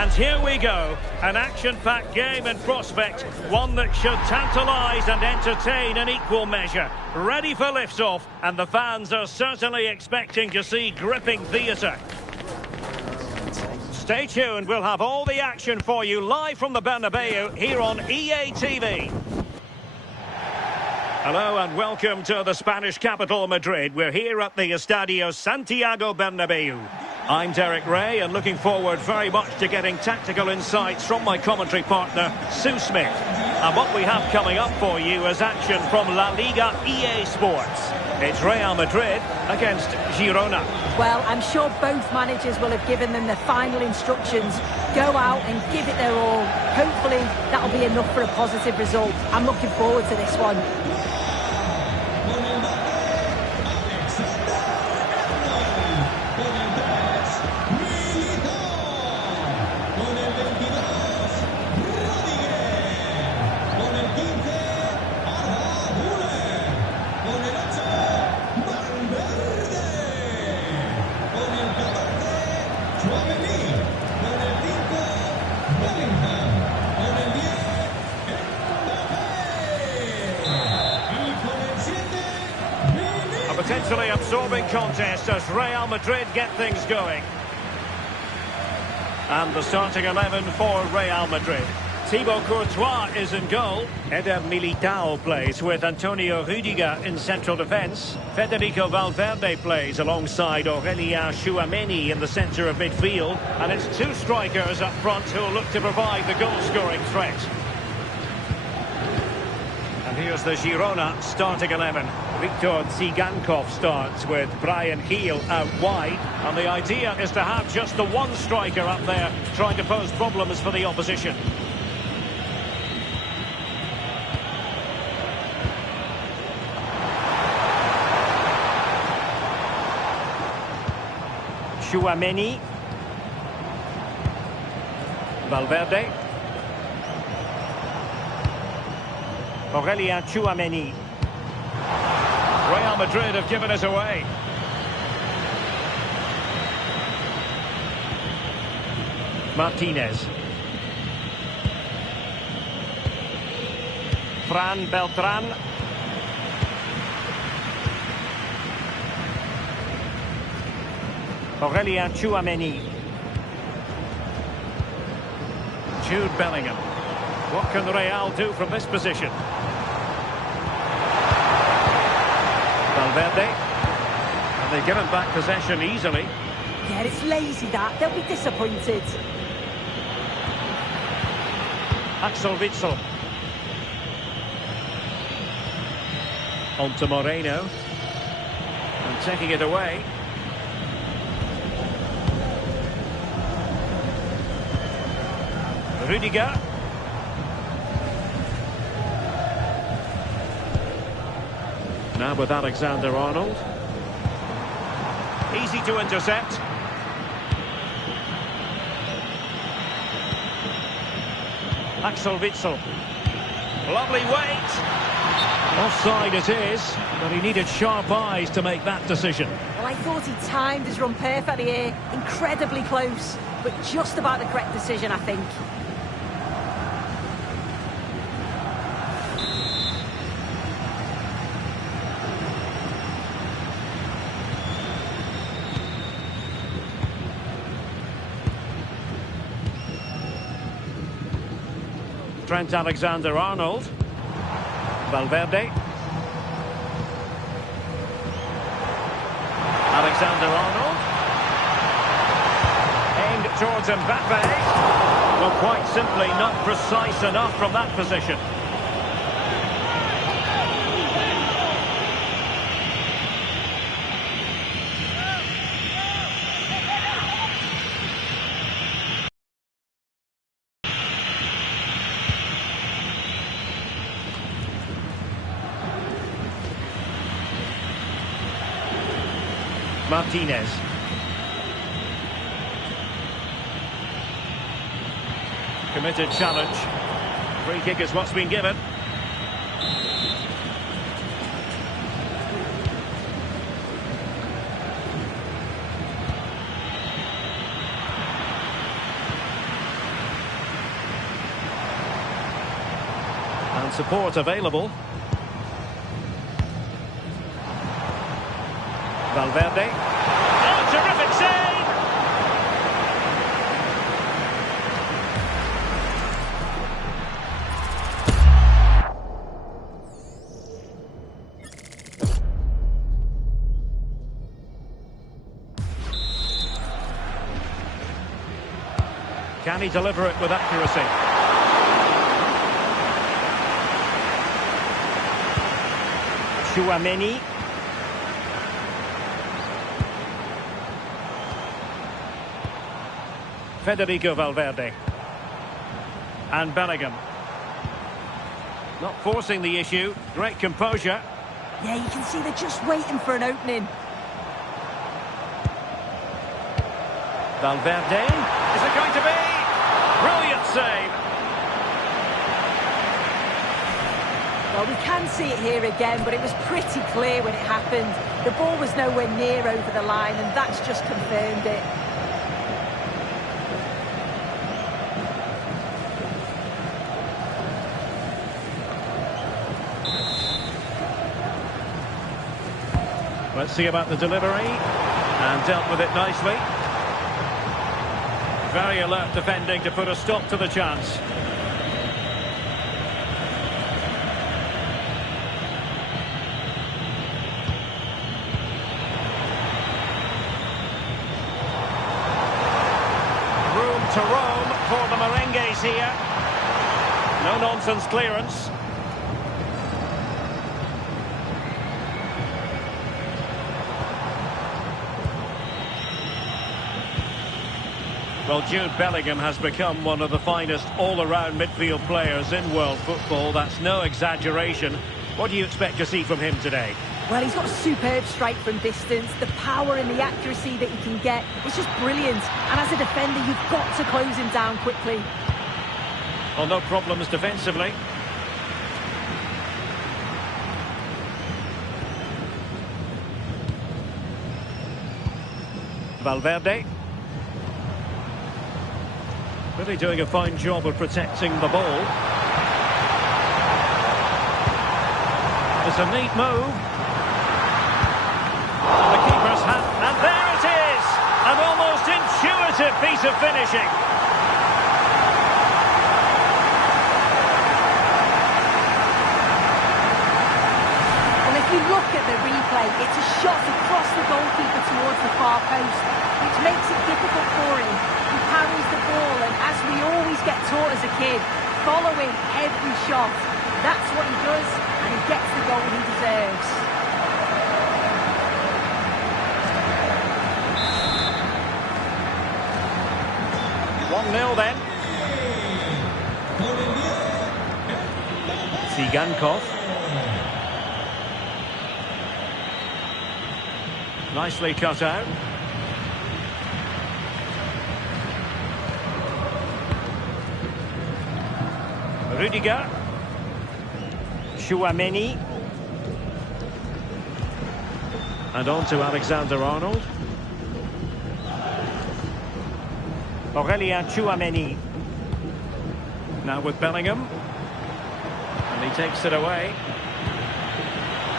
And here we go, an action-packed game in prospect, one that should tantalise and entertain in equal measure. Ready for liftoff, and the fans are certainly expecting to see gripping theatre. Stay tuned, we'll have all the action for you live from the Bernabeu here on EA TV. Hello and welcome to the Spanish capital, Madrid. We're here at the Estadio Santiago Bernabeu. I'm Derek Ray and looking forward very much to getting tactical insights from my commentary partner, Sue Smith. And what we have coming up for you is action from La Liga EA Sports. It's Real Madrid against Girona. Well, I'm sure both managers will have given them the final instructions. Go out and give it their all. Hopefully that'll be enough for a positive result. I'm looking forward to this one. Potentially absorbing contest as Real Madrid get things going. And the starting 11 for Real Madrid. Thibaut Courtois is in goal. Eder Militao plays with Antonio Rüdiger in central defence. Federico Valverde plays alongside Aurélien Tchouameni in the centre of midfield. And it's two strikers up front who will look to provide the goal-scoring threat. And here's the Girona starting 11. Viktor Tsigankov starts with Bryan Gil out wide. And the idea is to have just the one striker up there trying to pose problems for the opposition. Tchouameni. Valverde. Aurélien Tchouameni. Real Madrid have given us away. Martinez. Fran Beltran. Aurélien Tchouameni. Jude Bellingham. What can Real do from this position? Valverde. And they've given back possession easily. Yeah, it's lazy that. They'll be disappointed. Axel Witsel. On to Moreno. And taking it away. Rüdiger. Now with Alexander-Arnold. Easy to intercept. Axel Witsel. Lovely weight. Offside it is, but he needed sharp eyes to make that decision. Well, I thought he timed his run perfectly here. Incredibly close, but just about the correct decision, I think. Trent Alexander-Arnold. Valverde. Alexander-Arnold. Aimed towards Mbappe. Well, quite simply not precise enough from that position. Martinez. Committed challenge. Free kick is what's been given. And support available. Valverde. Oh, terrific save! Can he deliver it with accuracy? Tchouaméni. Federico Valverde. And Bellingham. Not forcing the issue. Great composure. Yeah, you can see they're just waiting for an opening. Valverde. Is it going to be? Brilliant save. Well, we can see it here again, but it was pretty clear when it happened. The ball was nowhere near over the line, and that's just confirmed it. Let's see about the delivery. And dealt with it nicely. Very alert defending to put a stop to the chance. Room to roam for the Merengues here. No-nonsense clearance. Well, Jude Bellingham has become one of the finest all-around midfield players in world football. That's no exaggeration. What do you expect to see from him today? Well, he's got a superb strike from distance. The power and the accuracy that he can get, it's just brilliant. And as a defender, you've got to close him down quickly. Well, no problems defensively. Valverde. Really doing a fine job of protecting the ball. It's a neat move. And the keeper's hat. And there it is! An almost intuitive piece of finishing. Well, if you look at the replay, it's a shot across the goalkeeper towards the far post, which makes it difficult for him. He carries the ball, and as we always get taught as a kid, following every shot. That's what he does, and he gets the goal he deserves. One 0 then. Tsigankov. Nicely cut out. Rudiger. Tchouaméni. And on to Alexander-Arnold. Aurélien Tchouaméni. Now with Bellingham. And he takes it away.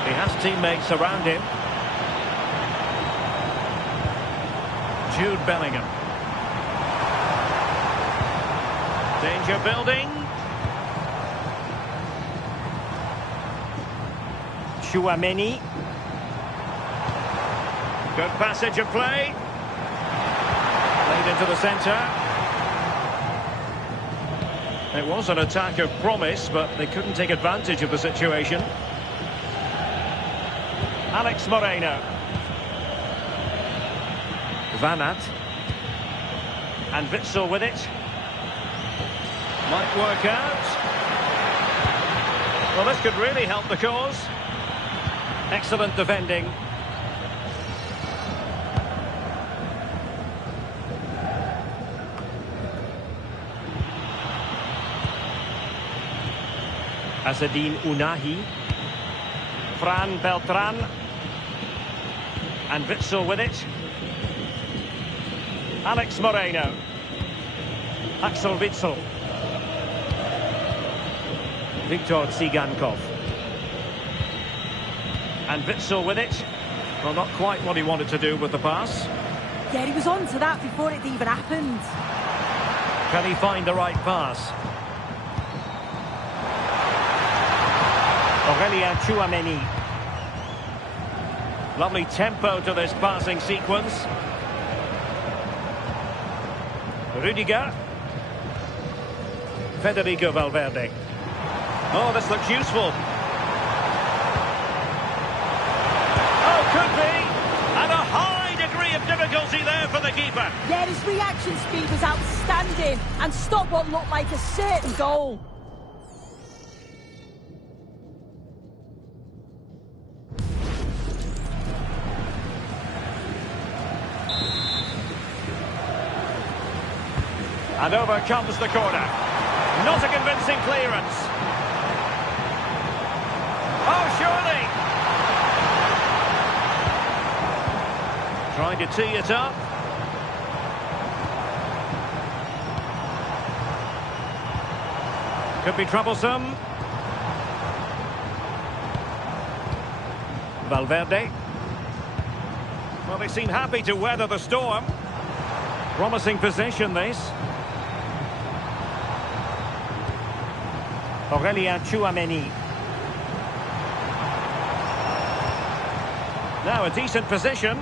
He has teammates around him. Jude Bellingham. Danger building. Tchouaméni. Good passage of play. Played into the centre. It was an attack of promise, but they couldn't take advantage of the situation. Alex Moreno. Van Aert. And Witsel with it. Might work out. Well, this could really help the cause. Excellent defending. Azzedine Ounahi. Fran Beltran. And Witsel with it. Alex Moreno. Axel Witsel. Viktor Tsigankov. And Witsel with it. Well, not quite what he wanted to do with the pass. Yeah, he was on to that before it even happened. Can he find the right pass? Aurelien Tchouameni. Lovely tempo to this passing sequence. Rudiger. Federico Valverde. Oh, this looks useful. Oh, could be. And a high degree of difficulty there for the keeper. Yeah, his reaction speed was outstanding and stopped what looked like a certain goal. And over comes the corner. Not a convincing clearance. Oh, surely. Trying to tee it up. Could be troublesome. Valverde. Well, they seem happy to weather the storm. Promising position, this. Aurelien Tchouameni. Now a decent position.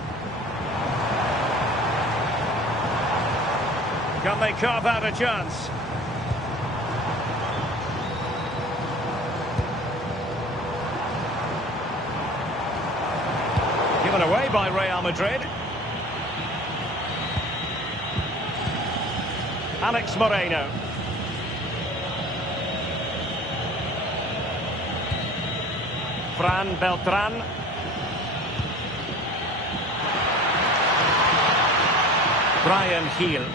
Can they carve out a chance? Given away by Real Madrid. Alex Moreno. Fran Beltran. Brian Heel.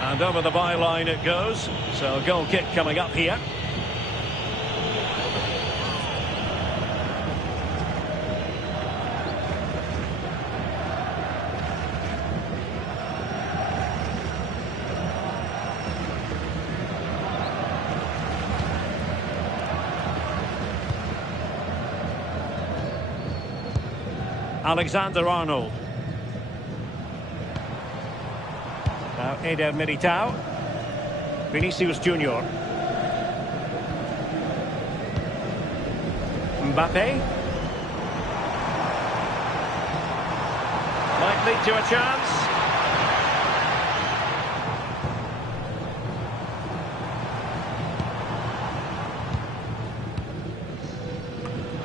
And over the byline it goes. So a goal kick coming up here. Alexander-Arnold. Now Eder Militao. Vinicius Junior. Mbappe. Might lead to a chance.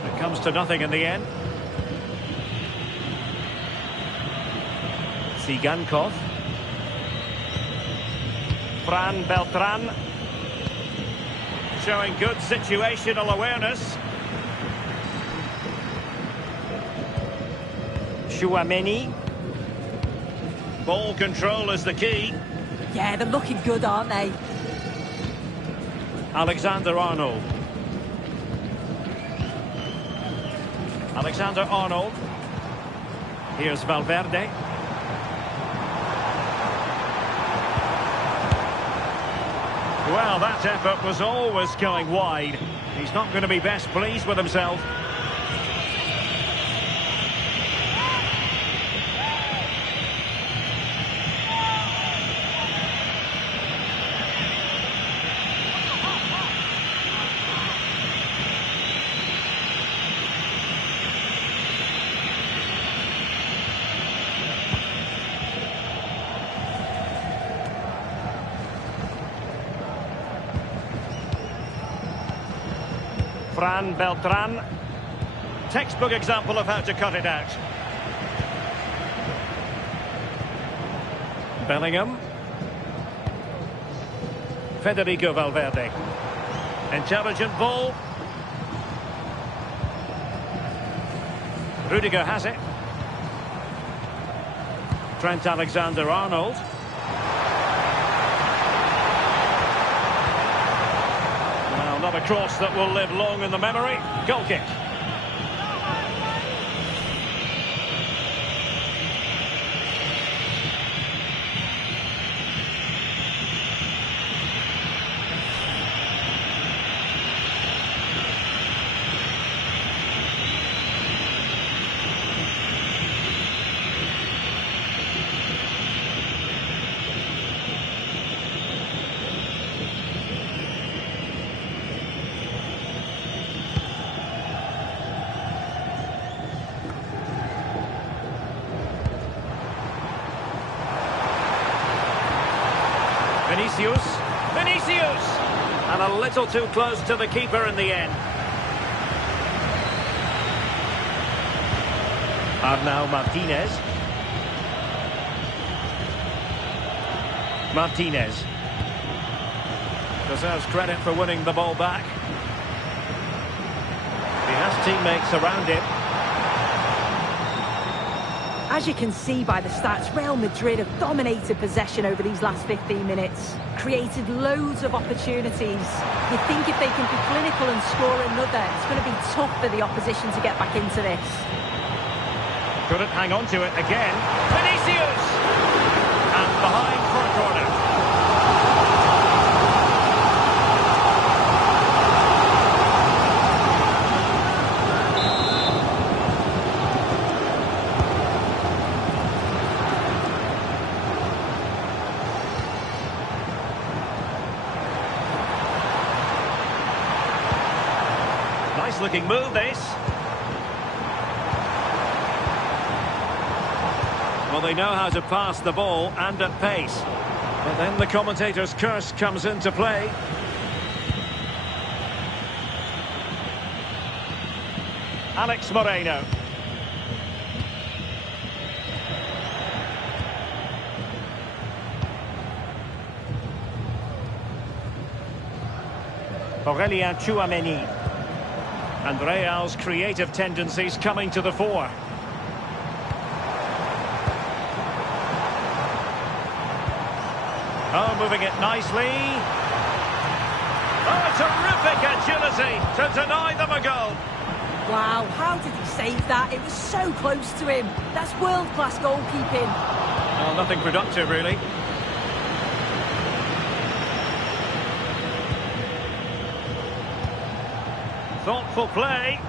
It comes to nothing in the end. Tsigankov. Fran Beltran. Showing good situational awareness. Tchouameni. Ball control is the key. Yeah, they're looking good, aren't they? Alexander-Arnold. Alexander-Arnold. Here's Valverde. Well, that effort was always going wide. He's not going to be best pleased with himself. Fran Beltran. Textbook example of how to cut it out. Bellingham. Federico Valverde. Intelligent ball. Rudiger has it. Trent Alexander-Arnold. Not a cross that will live long in the memory. Goal kick. Vinicius. Vinicius! And a little too close to the keeper in the end. Arnau Martinez. Martinez. Deserves credit for winning the ball back. He has teammates around him. As you can see by the stats, Real Madrid have dominated possession over these last 15 minutes. Created loads of opportunities. You think if they can be clinical and score another, it's going to be tough for the opposition to get back into this. Couldn't hang on to it again. Vinicius! And behind for a corner. Nice looking move, this. Well, they know how to pass the ball and at pace. But then the commentator's curse comes into play. Alex Moreno. Aurelien Tchouameni. And Real's creative tendencies coming to the fore. Oh, moving it nicely. Oh, terrific agility to deny them a goal. Wow, how did he save that? It was so close to him. That's world-class goalkeeping. Well, nothing productive, really. Thoughtful play.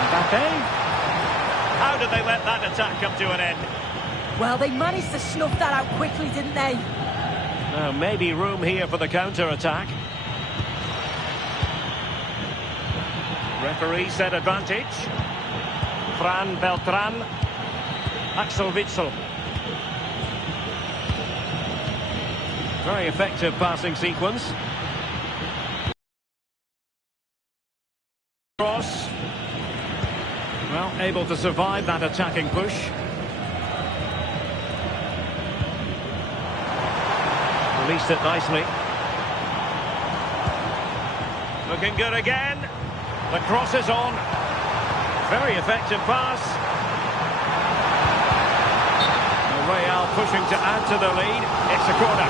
Mbappe. How did they let that attack come to an end? Well, they managed to snuff that out quickly, didn't they? Now, maybe room here for the counter-attack. Referee said advantage. Fran Beltran. Axel Witsel. Very effective passing sequence. Cross. Well, able to survive that attacking push. Released it nicely. Looking good again. The cross is on. Very effective pass. Real pushing to add to the lead. It's a corner.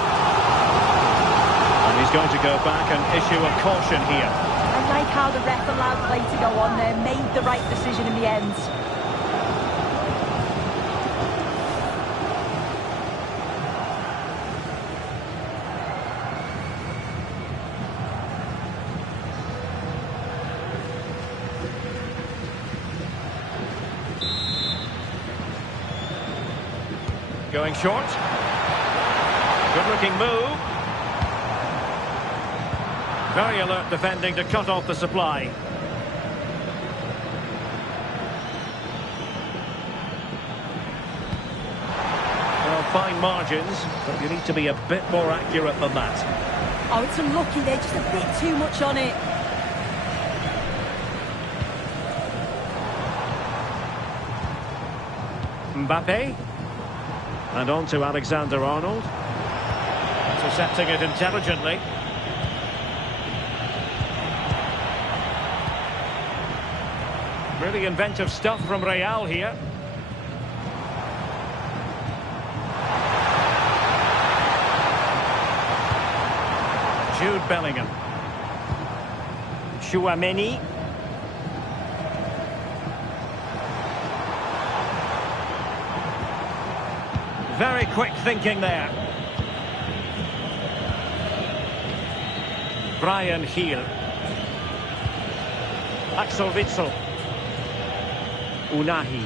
And he's going to go back and issue a caution here. I like how the ref allowed play to go on there, made the right decision in the end. Going short. Good looking move. Very alert defending to cut off the supply. Well, fine margins, but you need to be a bit more accurate than that. Oh, it's unlucky, they're just a bit too much on it. Mbappe. And on to Alexander-Arnold. Intercepting it intelligently. Really inventive stuff from Real here. Jude Bellingham. Tchouameni. Very quick thinking there. Brian Heel. Axel Witsel. Unahi.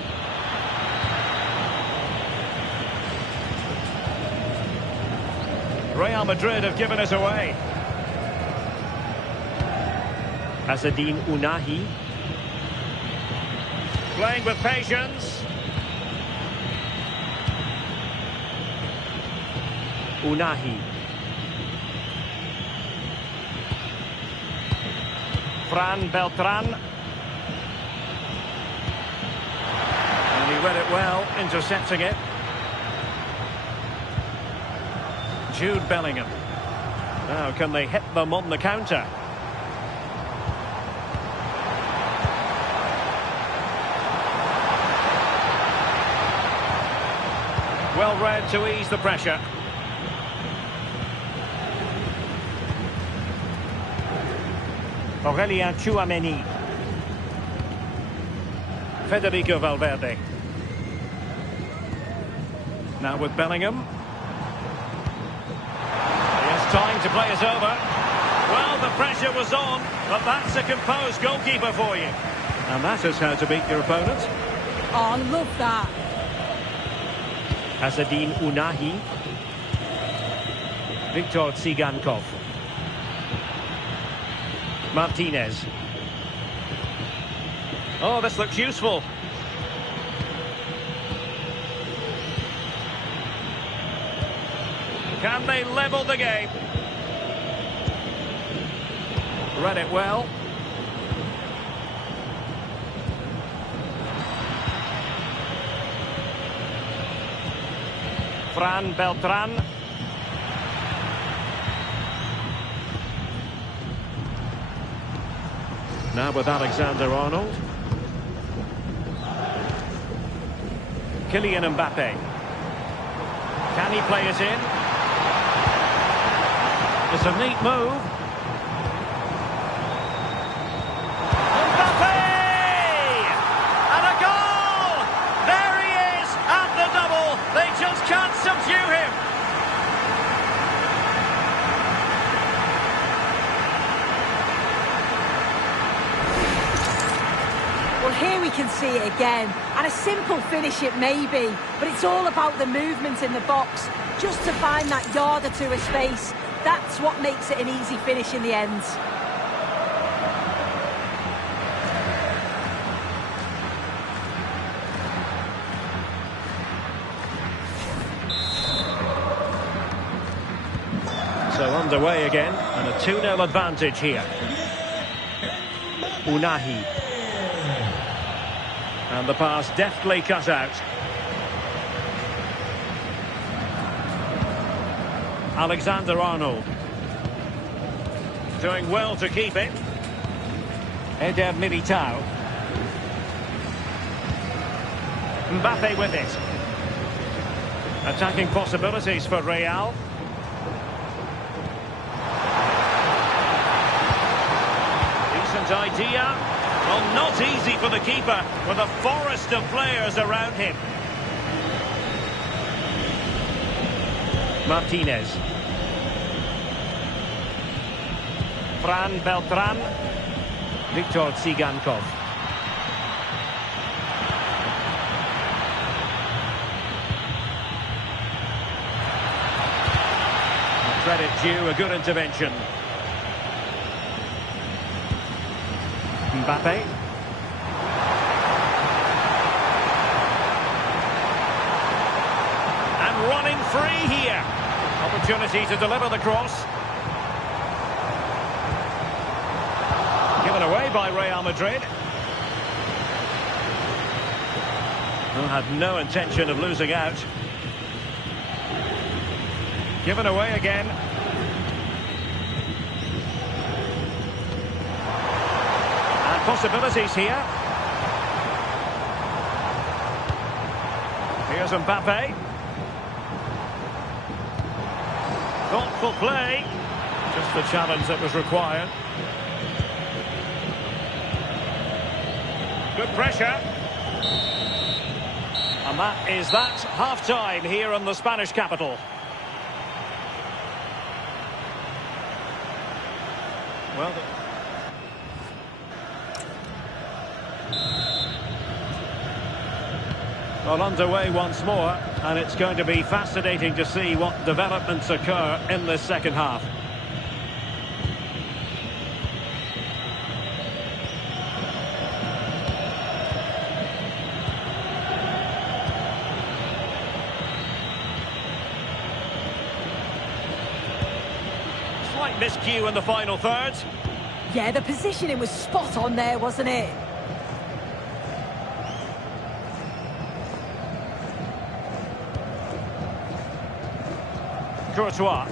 Real Madrid have given us away. Azzedine Unahi. Playing with patience. Unahi. Fran Beltran. And he read it well, intercepting it. Jude Bellingham. Now, can they hit them on the counter? Well read to ease the pressure. Aurelien Tchouameni. Federico Valverde. Now with Bellingham. Yes, time to play is over. Well, the pressure was on, but that's a composed goalkeeper for you. And that is how to beat your opponent. Oh, I love that. Azzedine Unahi. Viktor Tsigankov. Martinez. Oh, this looks useful. Can they level the game? Read it well. Fran Beltran. Now with Alexander-Arnold. Kylian Mbappe. Can he play it in? It's a neat move. Mbappe! And a goal! There he is at the double. They just can't subdue him. Well, here we can see it again. And a simple finish it may be, but it's all about the movement in the box. Just to find that yard or two of space. That's what makes it an easy finish in the end. So underway again, and a 2-0 advantage here. Unahi. And the pass deftly cut out. Alexander-Arnold. Doing well to keep it. Eder Militao. Mbappe with it. Attacking possibilities for Real. Decent idea. Well, not easy for the keeper with a forest of players around him. Martinez. Fran Beltran. Viktor Tsigankov. Credit due, a good intervention. Mbappe. And running free here. Opportunity to deliver the cross. Given away by Real Madrid. Who had no intention of losing out. Given away again. And possibilities here. Here's Mbappe. Thoughtful play. Just the challenge that was required. Good pressure. And that is that. Half-time here in the Spanish capital. Well, underway once more, and it's going to be fascinating to see what developments occur in this second half. miscue in the final third. Yeah, the positioning was spot on there, wasn't it? Courtois.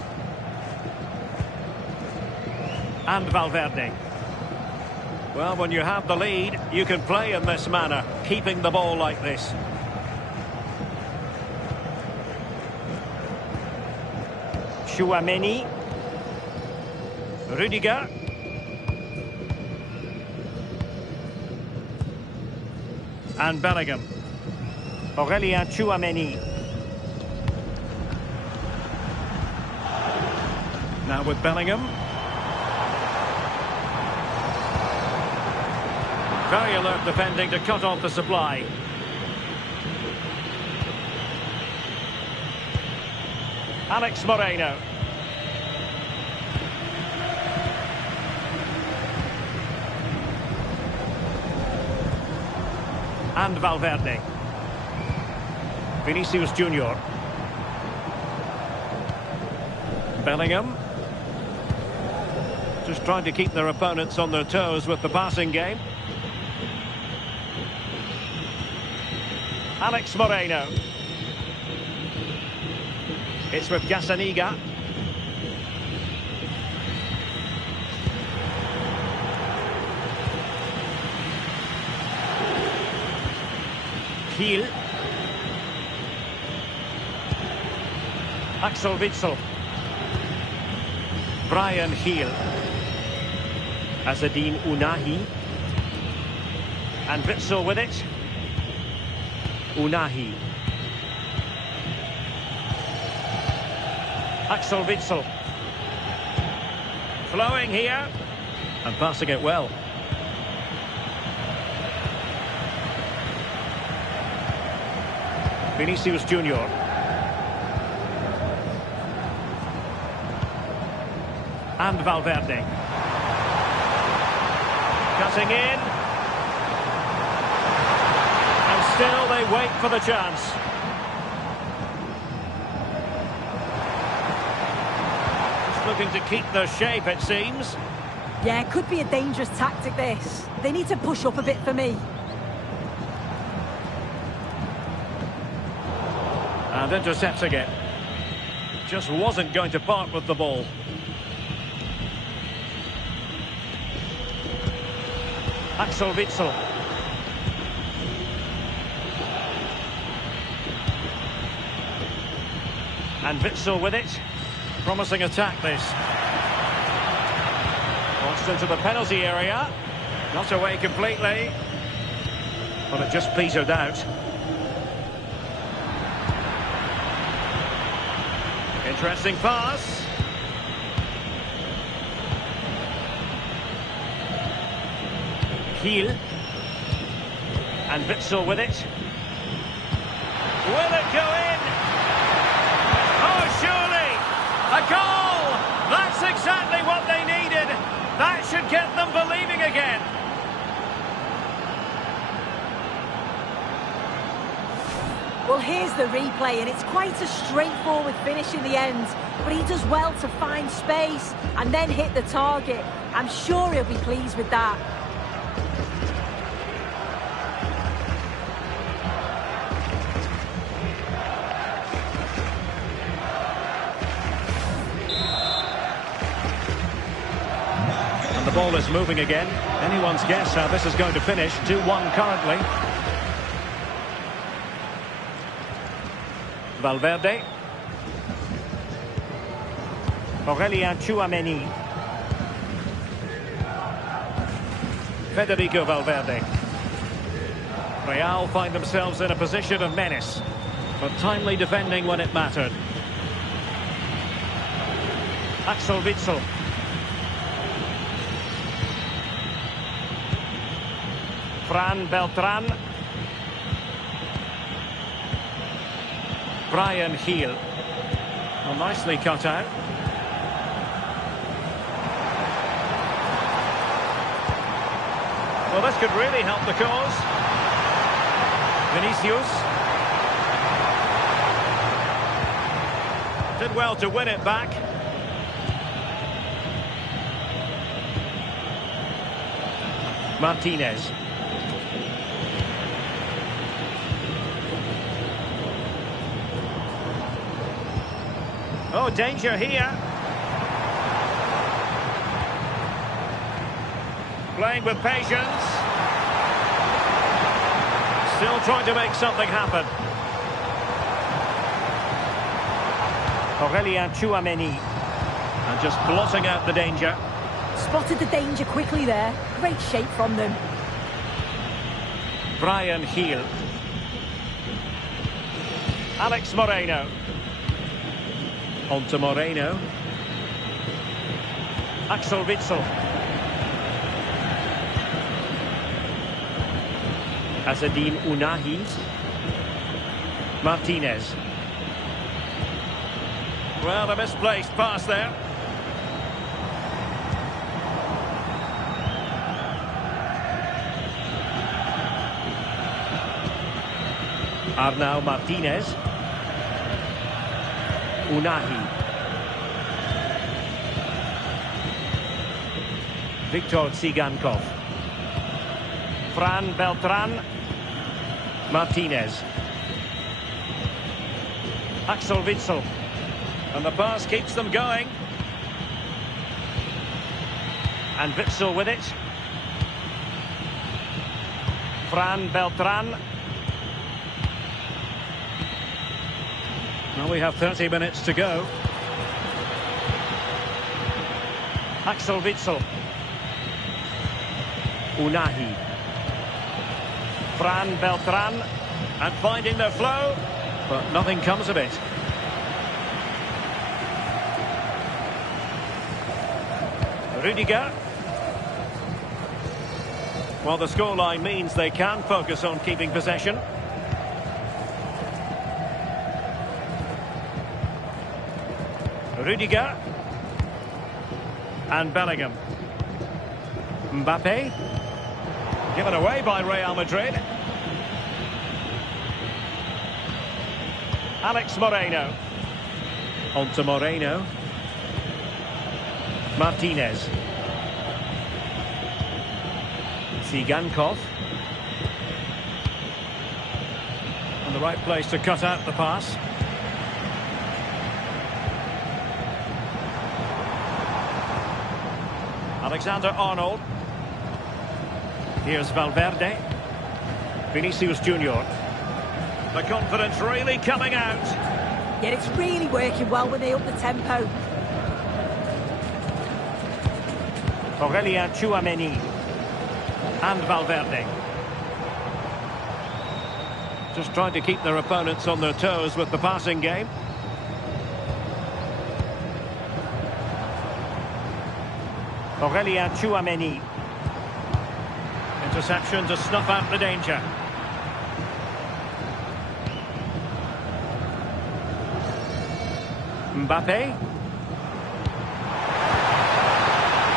And Valverde. Well, when you have the lead, you can play in this manner, keeping the ball like this. Tchouaméni. Rudiger. And Bellingham. Aurélien Tchouaméni. Now with Bellingham. Very alert defending to cut off the supply. Alex Moreno. And Valverde. Vinicius Junior. Bellingham. Just trying to keep their opponents on their toes with the passing game. Alex Moreno. It's with Gazzaniga. Kiel. Axel Witsel. Brian Hill. Azadine Unahi. And Witsel with it. Unahi. Axel Witsel. Flowing here. And passing it well. Vinicius Junior. And Valverde. Cutting in. And still they wait for the chance. Just looking to keep their shape, it seems. Yeah, it could be a dangerous tactic, this. They need to push up a bit for me. And intercepting it. Just wasn't going to part with the ball. Axel Witsel. And Witsel with it. Promising attack, this. Launched into the penalty area. Not away completely. But it just petered out. Interesting pass. Kiel. And Witsel with it. Will it go in? Oh, surely! A goal! That's exactly what they needed. That should get them believing again. Well, here's the replay, and it's quite a straightforward finish in the end. But he does well to find space and then hit the target. I'm sure he'll be pleased with that. And the ball is moving again. Anyone's guess how this is going to finish. 2-1 currently. Valverde. Aurélien Tchouaméni. Federico Valverde. Real find themselves in a position of menace, but timely defending when it mattered. Axel Witsel. Fran Beltran. Brian Hill. Well, nicely cut out. Well, this could really help the cause. Vinicius. Did well to win it back. Martinez. Oh, danger here. Playing with patience. Still trying to make something happen. Aurelien Tchouameni. And just blotting out the danger. Spotted the danger quickly there. Great shape from them. Brian Heel. Alex Moreno. On to Moreno. Axel Witsel. Azzedine Ounahi. Martinez. Well, a misplaced pass there. Arnau Martinez. Ounahi. Victor Tsigankov. Fran Beltran. Martinez. Axel Witsel. And the pass keeps them going. And Witsel with it. Fran Beltran. Well, we have 30 minutes to go. Axel Witsel. Ounahi. Fran Beltran. And finding their flow. But nothing comes of it. Rudiger. Well, the scoreline means they can focus on keeping possession. Rudiger. And Bellingham. Mbappe. Given away by Real Madrid. Alex Moreno. On to Moreno. Martinez. Tsigankov. And the right place to cut out the pass. Alexander-Arnold. Here's Valverde. Vinicius Junior. The confidence really coming out. Yeah, it's really working well when they up the tempo. Aurelien Tchouameni. And Valverde. Just trying to keep their opponents on their toes with the passing game. Aurelien Tchouameni. Interception to snuff out the danger. Mbappe.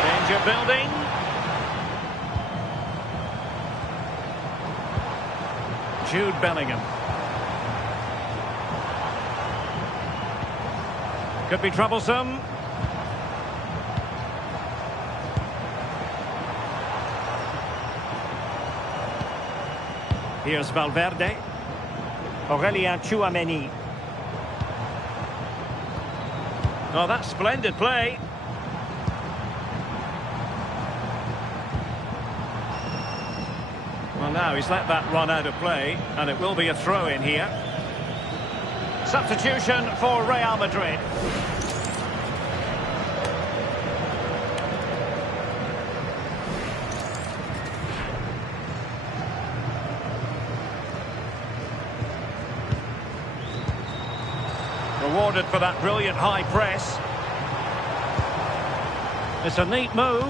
Danger building. Jude Bellingham. Could be troublesome. Here's Valverde. Aurelien Tchouameni. Oh, that's splendid play. Well, now he's let that run out of play, and it will be a throw-in here. Substitution for Real Madrid. Rewarded for that brilliant high press. It's a neat move.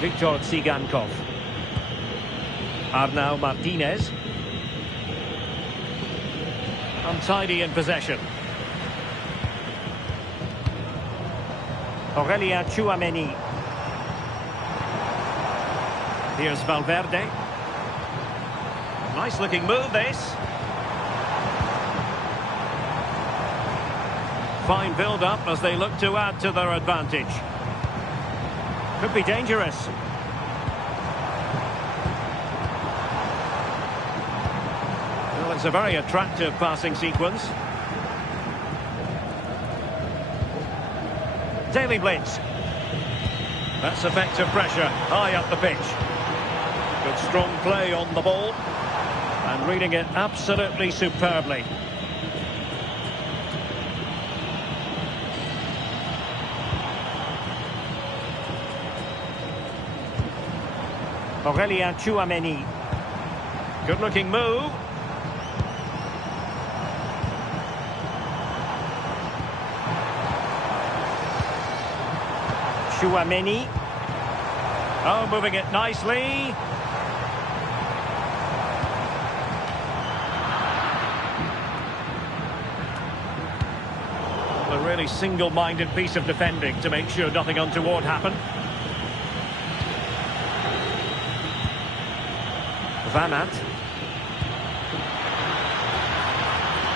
Victor Tsigankov. Arnau Martinez. Untidy in possession. Aurelien Tchouameni. Here's Valverde. Nice looking move, this. Fine build-up as they look to add to their advantage. Could be dangerous. Well, it's a very attractive passing sequence. Daily Blitz. That's effective pressure, high up the pitch. Good strong play on the ball. And reading it absolutely superbly. Aurelien Tchouameni. Good looking move. Tchouameni. Oh, moving it nicely. A really single-minded piece of defending to make sure nothing untoward happened. Van Aert.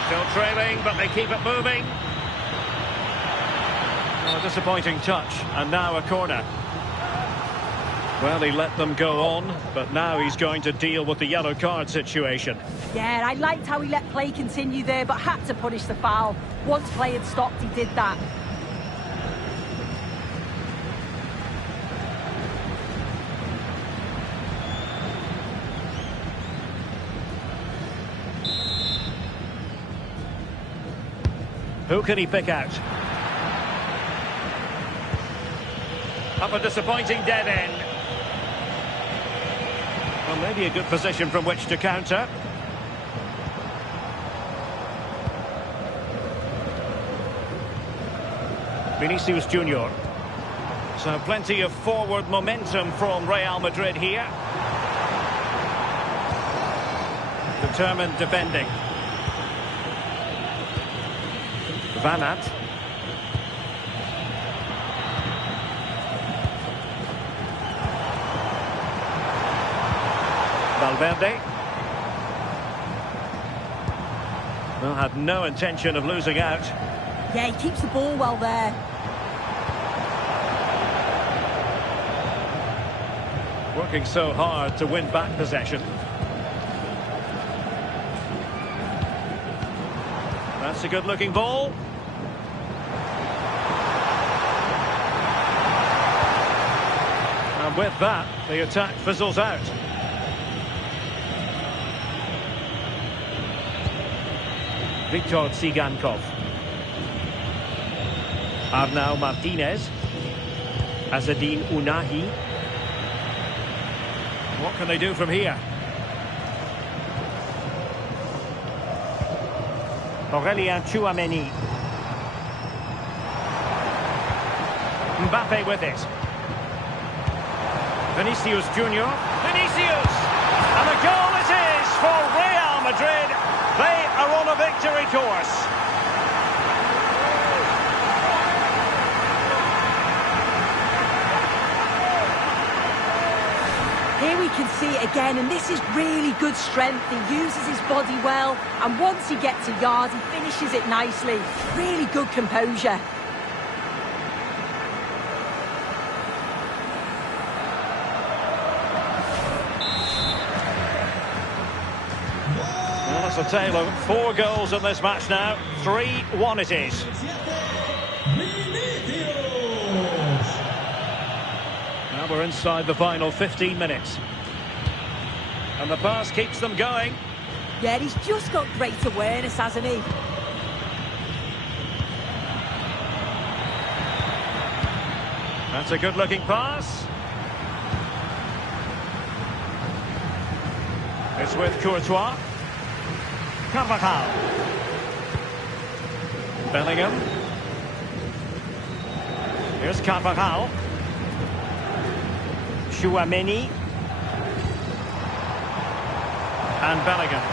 Still trailing, but they keep it moving. Oh, a disappointing touch, and now a corner. Well, he let them go on, but now he's going to deal with the yellow card situation. Yeah, I liked how he let play continue there, but had to punish the foul. Once play had stopped, he did that. Who can he pick out? Up a disappointing dead end. Well, maybe a good position from which to counter. Vinicius Junior. So plenty of forward momentum from Real Madrid here. Determined defending. Van Aert. Valverde. Well, had no intention of losing out. Yeah, he keeps the ball well there. Working so hard to win back possession. That's a good-looking ball. And with that, the attack fizzles out. Victor Tsigankov. Arnau Martinez. Azzedine Ounahi. What can they do from here? Aurelien Tchouameni. Mbappe with it. Vinicius Junior. Vinicius! And a goal it is for Real Madrid. They are on a victory course. Here we can see it again, and this is really good strength. He uses his body well, and once he gets a yard, he finishes it nicely. Really good composure. Well, that's a tale of 4 goals in this match now. 3-1 it is. Now we're inside the final 15 minutes. And the pass keeps them going. Yeah, he's just got great awareness, hasn't he? That's a good-looking pass. It's with Courtois. Carvajal. Bellingham. Here's Carvajal. Tchouameni. And Bellingham.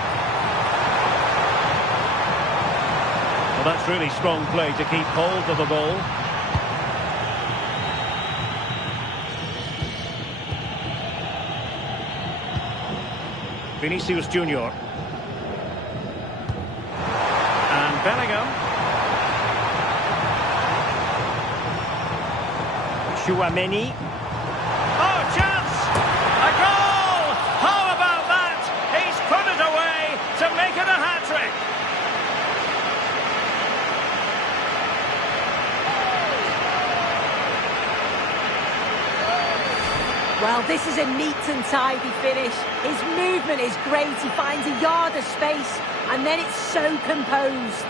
Well, that's really strong play to keep hold of the ball. Vinicius Junior. And Bellingham. Chouameni. Oh, chance! A goal! How about that? He's put it away to make it a hat-trick. Well, this is a neat and tidy finish. His movement is great. He finds a yard of space, and then it's so composed.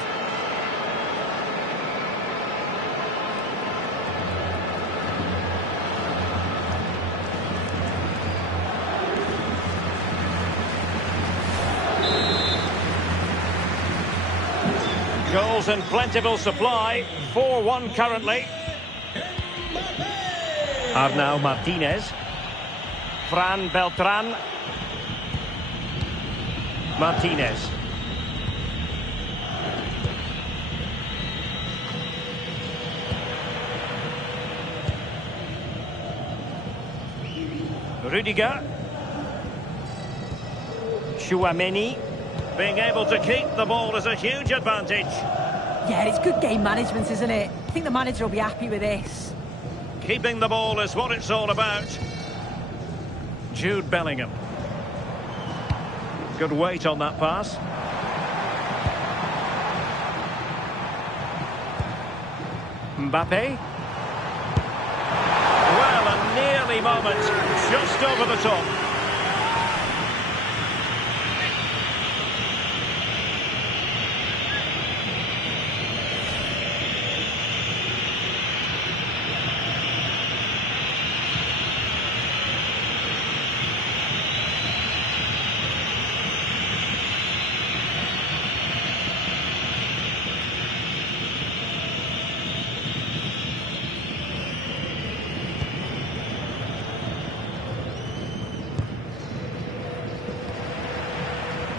Goals in plentiful supply. 4-1 currently. Arnau Martinez. Fran Beltran. Martinez. Rudiger. Chouameni. Being able to keep the ball is a huge advantage. Yeah, it's good game management, isn't it? I think the manager will be happy with this. Keeping the ball is what it's all about. Jude Bellingham. Good weight on that pass. Mbappe. Well, a nearly moment. Just over the top.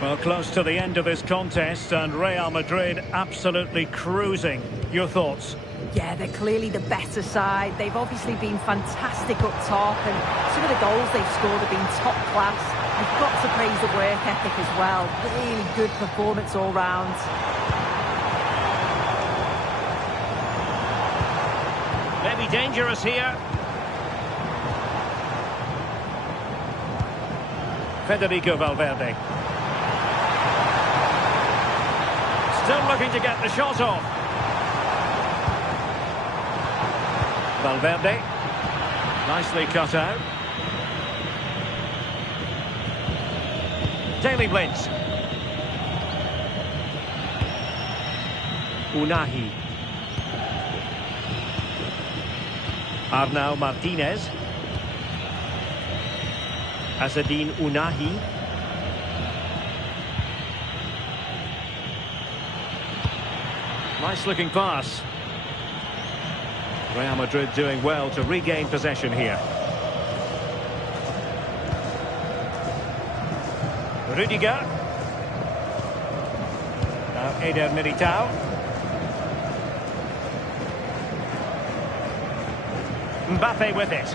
Well, close to the end of this contest, and Real Madrid absolutely cruising. Your thoughts? Yeah, they're clearly the better side. They've obviously been fantastic up top, and some of the goals they've scored have been top class. You've got to praise the work ethic as well. Really good performance all round. Maybe dangerous here. Federico Valverde. Still looking to get the shot off. Valverde. Nicely cut out. Daily Blitz. Unahi. Arnau Martinez. Azzedine Unahi. Nice looking pass. Real Madrid doing well to regain possession here. Rudiger. Now Eder Militao. Mbappe with it.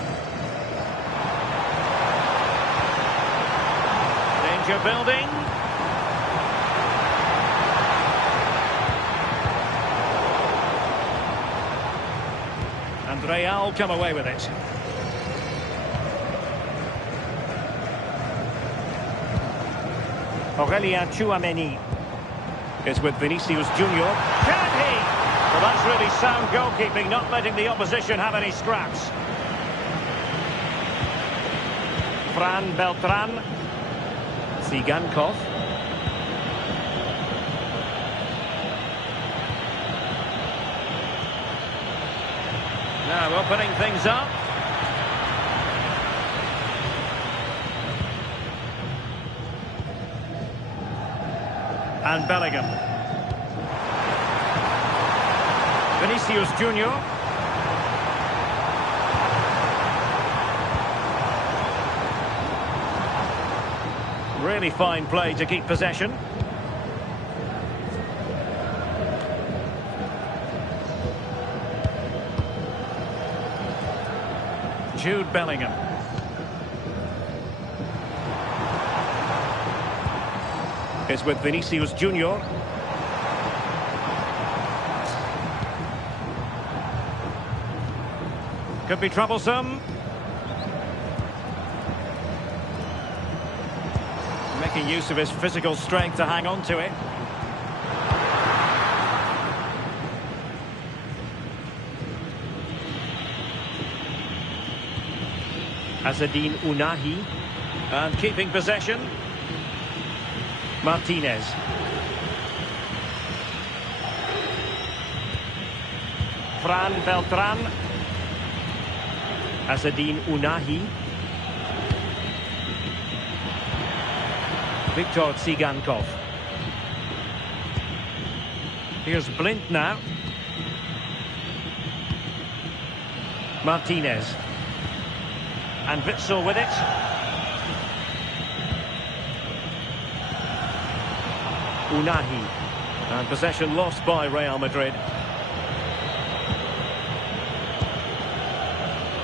Danger building. And Real come away with it. Aurelien Chouameni is with Vinicius Junior. Can he? Well, that's really sound goalkeeping, not letting the opposition have any scraps. Fran Beltran. Zigankov. Now opening things up. And Bellingham. Vinicius Junior. Really fine play to keep possession. Jude Bellingham. Is with Vinicius Junior. Could be troublesome. Making use of his physical strength to hang on to it. Azzedine Ounahi. And keeping possession. Martinez. Fran Beltran. Azzedine Ounahi. Viktor Tsigankov. Here's Blint now. Martinez. And Witsel with it. Ounahi. And possession lost by Real Madrid.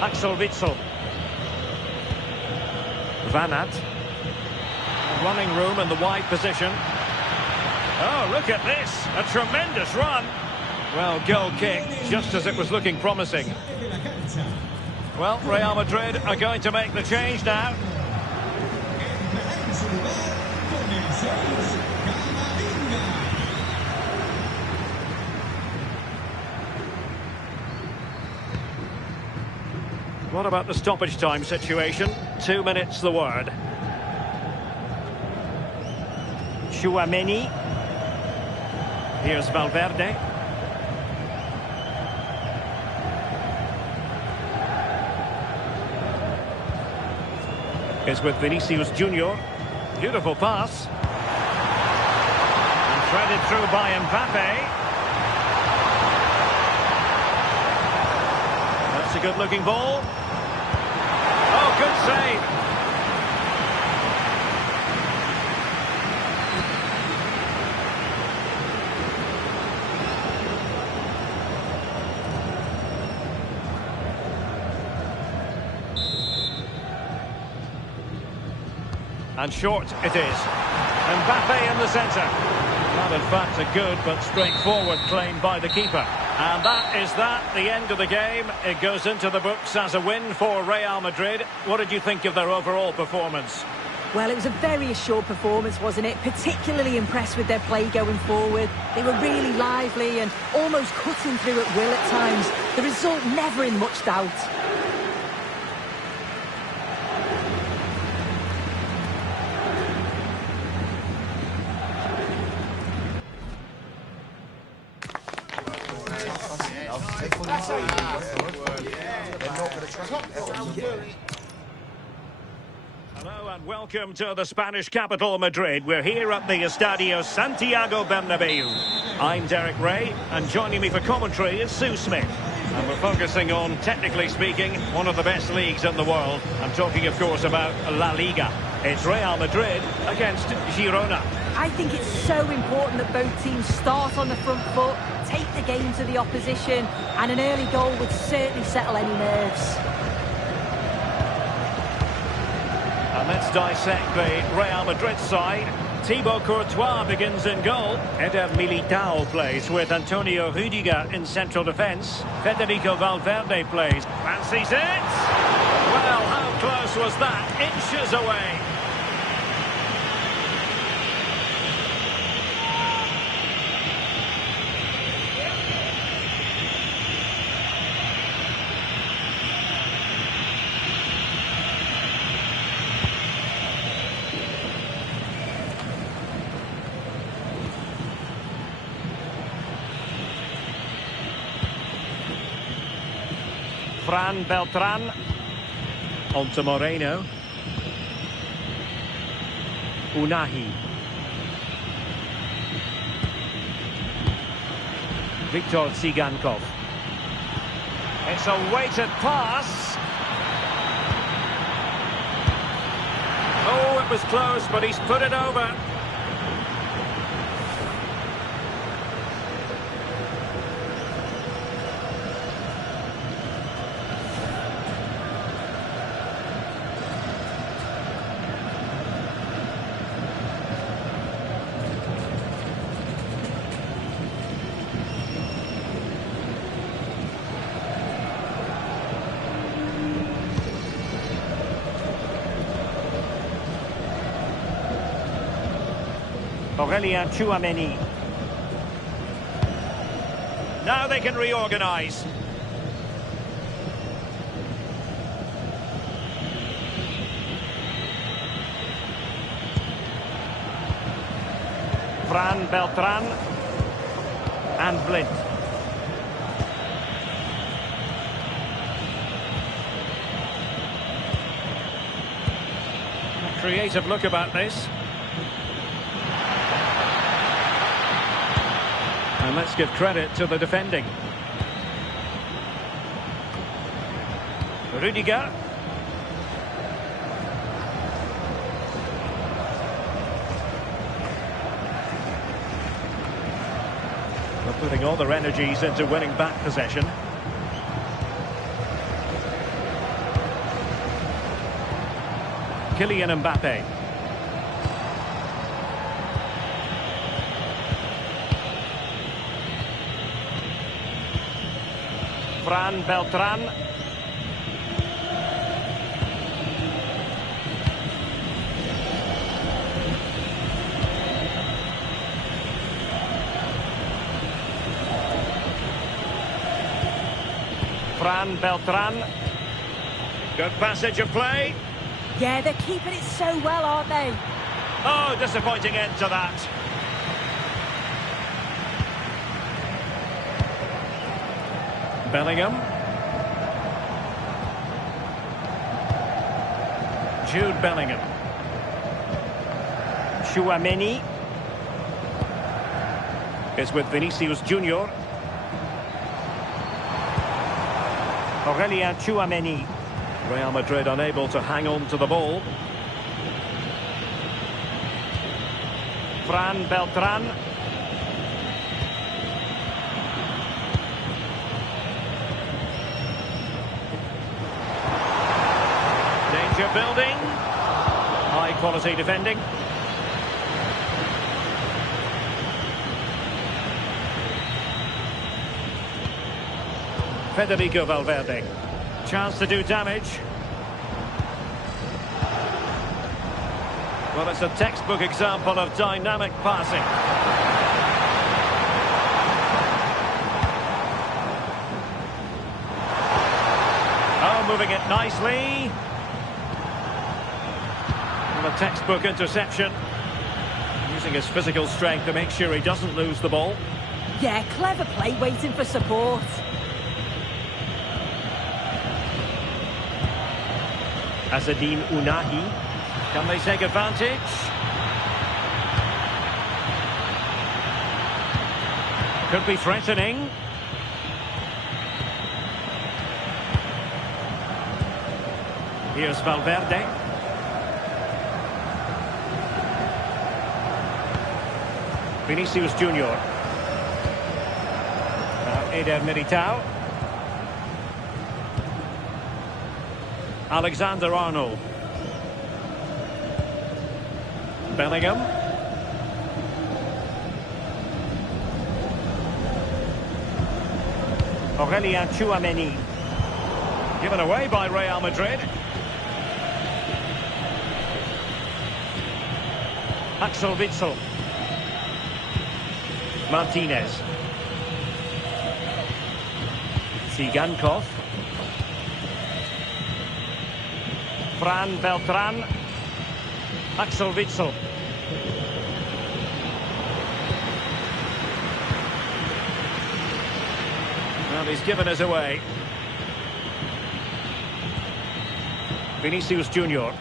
Axel Witsel. Van Aert. Running room in the wide position. Oh, look at this. A tremendous run. Well, goal kick, just as it was looking promising. Well, Real Madrid are going to make the change now. What about the stoppage time situation? 2 minutes the word. Chouameni. Here's Valverde. Is with Vinicius Junior. Beautiful pass. And threaded through by Mbappe. That's a good-looking ball. Oh, good save. And short it is. Mbappe in the centre. Not in fact a good but straightforward claim by the keeper. And that is that, the end of the game. It goes into the books as a win for Real Madrid. What did you think of their overall performance? Well, it was a very assured performance, wasn't it? Particularly impressed with their play going forward. They were really lively and almost cutting through at will at times. The result never in much doubt. Hello and welcome to the Spanish capital, Madrid. We're here at the Estadio Santiago Bernabeu. I'm Derek Ray, and joining me for commentary is Sue Smith. And we're focusing on, technically speaking, one of the best leagues in the world. I'm talking, of course, about La Liga. It's Real Madrid against Girona. I think it's so important that both teams start on the front foot, take the game to the opposition, and an early goal would certainly settle any nerves. And let's dissect the Real Madrid side. Thibaut Courtois begins in goal. Eder Militao plays with Antonio Rüdiger in central defence. Federico Valverde plays. Fancies it! Well, how close was that? Inches away. Fran Beltran. On to Moreno. Ounahi. Viktor Tsigankov. It's a weighted pass. Oh, it was close, but he's put it over. Aurelien Tchouameni. Now they can reorganise. Fran Beltran and Blind. A creative look about this. And let's give credit to the defending. Rudiger. They're putting all their energies into winning back possession. Kylian Mbappe. Fran Beltran. Fran Beltran. Good passage of play. Yeah, they're keeping it so well, aren't they? Oh, disappointing end to that. Bellingham. Jude Bellingham. Tchouameni is with Vinicius Junior. Aurelien Tchouameni. Real Madrid unable to hang on to the ball. Fran Beltran. Danger building. High quality defending. Federico Valverde. Chance to do damage. Well, it's a textbook example of dynamic passing. Oh, moving it nicely. Well, a textbook interception. Using his physical strength to make sure he doesn't lose the ball. Yeah, clever play, waiting for support. Azzedine Ounahi. Can they take advantage? Could be threatening. Here's Valverde. Vinicius Junior. Now Eder Militao. Alexander-Arnold. Bellingham. Aurelien Tchouameni. Given away by Real Madrid. Axel Witsel. Martinez. Tsigankov. Fran Beltran. Axel Witsel. Well, he's given us away. Vinicius Junior.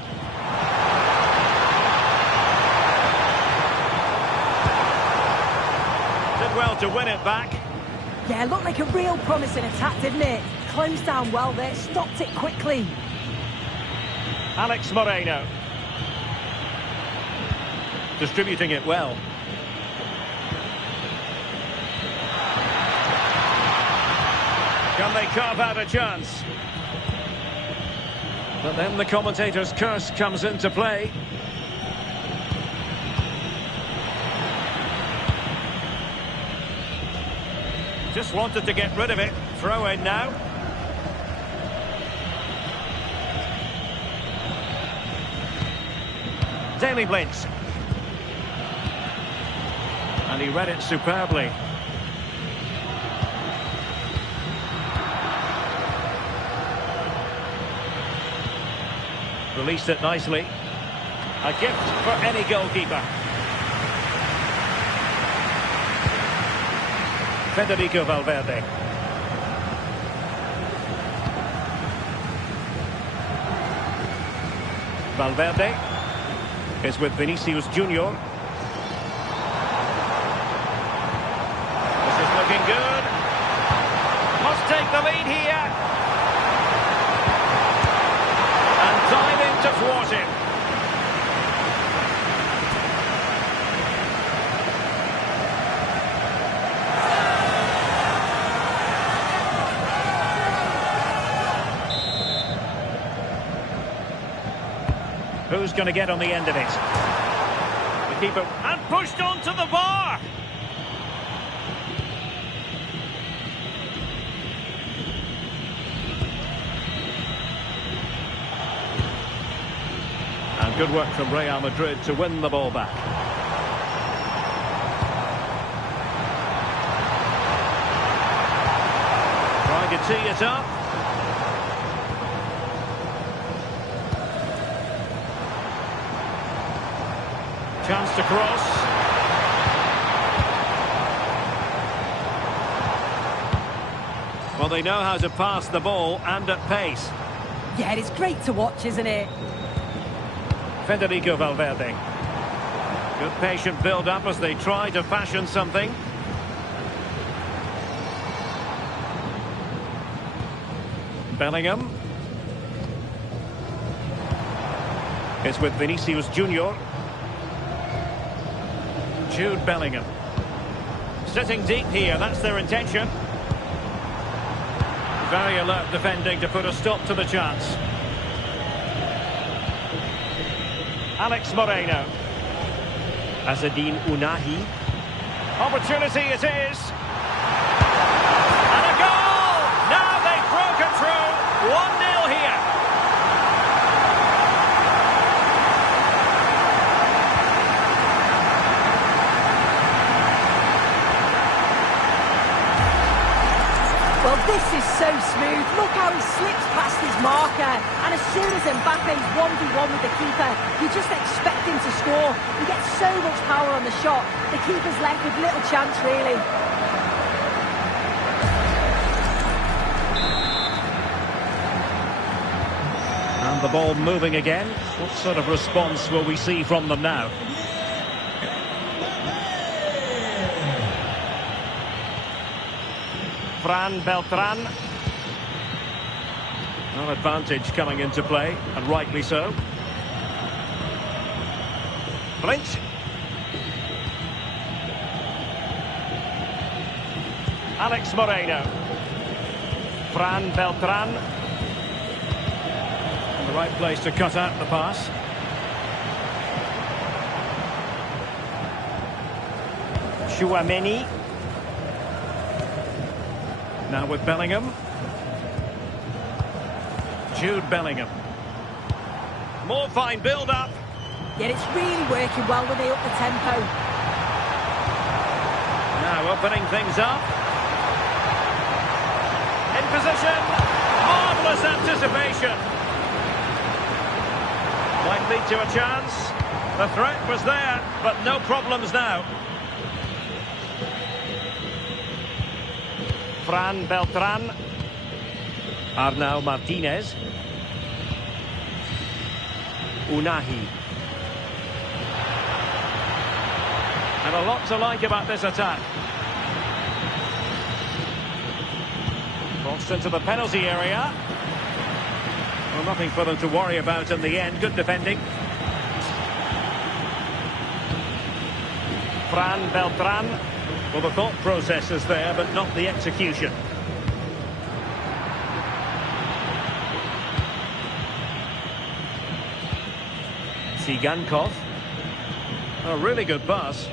Did well to win it back. Yeah, looked like a real promising attack, didn't it? Closed down well there, stopped it quickly. Alex Moreno. Distributing it well. Can they carve out a chance? But then the commentator's curse comes into play. Just wanted to get rid of it. Throw in now. Daily Blitz. And he read it superbly. Released it nicely. A gift for any goalkeeper. Federico Valverde. Valverde is with Vinicius Junior. This is looking good. Must take the lead here. And diving to thwart him. Who's going to get on the end of it? The keeper, and pushed onto the bar! And good work from Real Madrid to win the ball back. Trying to tee it up. Chance to cross. Well, they know how to pass the ball and at pace. Yeah, it's great to watch, isn't it? Federico Valverde. Good patient build-up as they try to fashion something. Bellingham. It's with Vinicius Junior. Jude Bellingham. Sitting deep here, that's their intention. Very alert defending to put a stop to the chance. Alex Moreno. Azzedine Ounahi. Opportunity it is. And a goal! Now they've broken through. 1-0 here. Well, this is so smooth. Look how he slips past his marker. And as soon as Mbappe's 1v1 with the keeper, you just expect him to score. He gets so much power on the shot. The keeper's left with little chance, really. And the ball moving again. What sort of response will we see from them now? Fran Beltran. An advantage coming into play, and rightly so. Flinch. Alex Moreno. Fran Beltran. In the right place to cut out the pass. Chouameni. Now with Bellingham. Jude Bellingham. More fine build-up. Yeah, it's really working well when they up the tempo. Now opening things up. In position. Marvellous anticipation. Might lead to a chance. The threat was there, but no problems now. Fran Beltran. Arnau Martinez. Ounahi. And a lot to like about this attack. Crossed into the penalty area. Well, nothing for them to worry about in the end. Good defending. Fran Beltran. Well, the thought process is there, but not the execution. Tsigankov. A really good pass.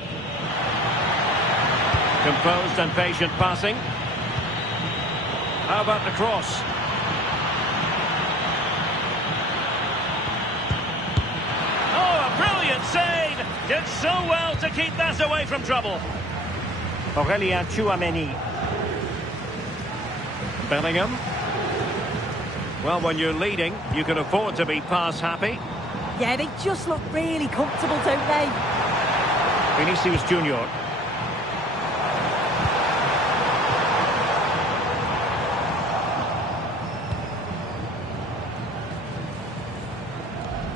Composed and patient passing. How about the cross? Oh, a brilliant save! Did so well to keep that away from trouble. Aurelien Tchouameni. Bellingham. Well, when you're leading, you can afford to be pass happy. Yeah, they just look really comfortable, don't they? Vinicius Junior.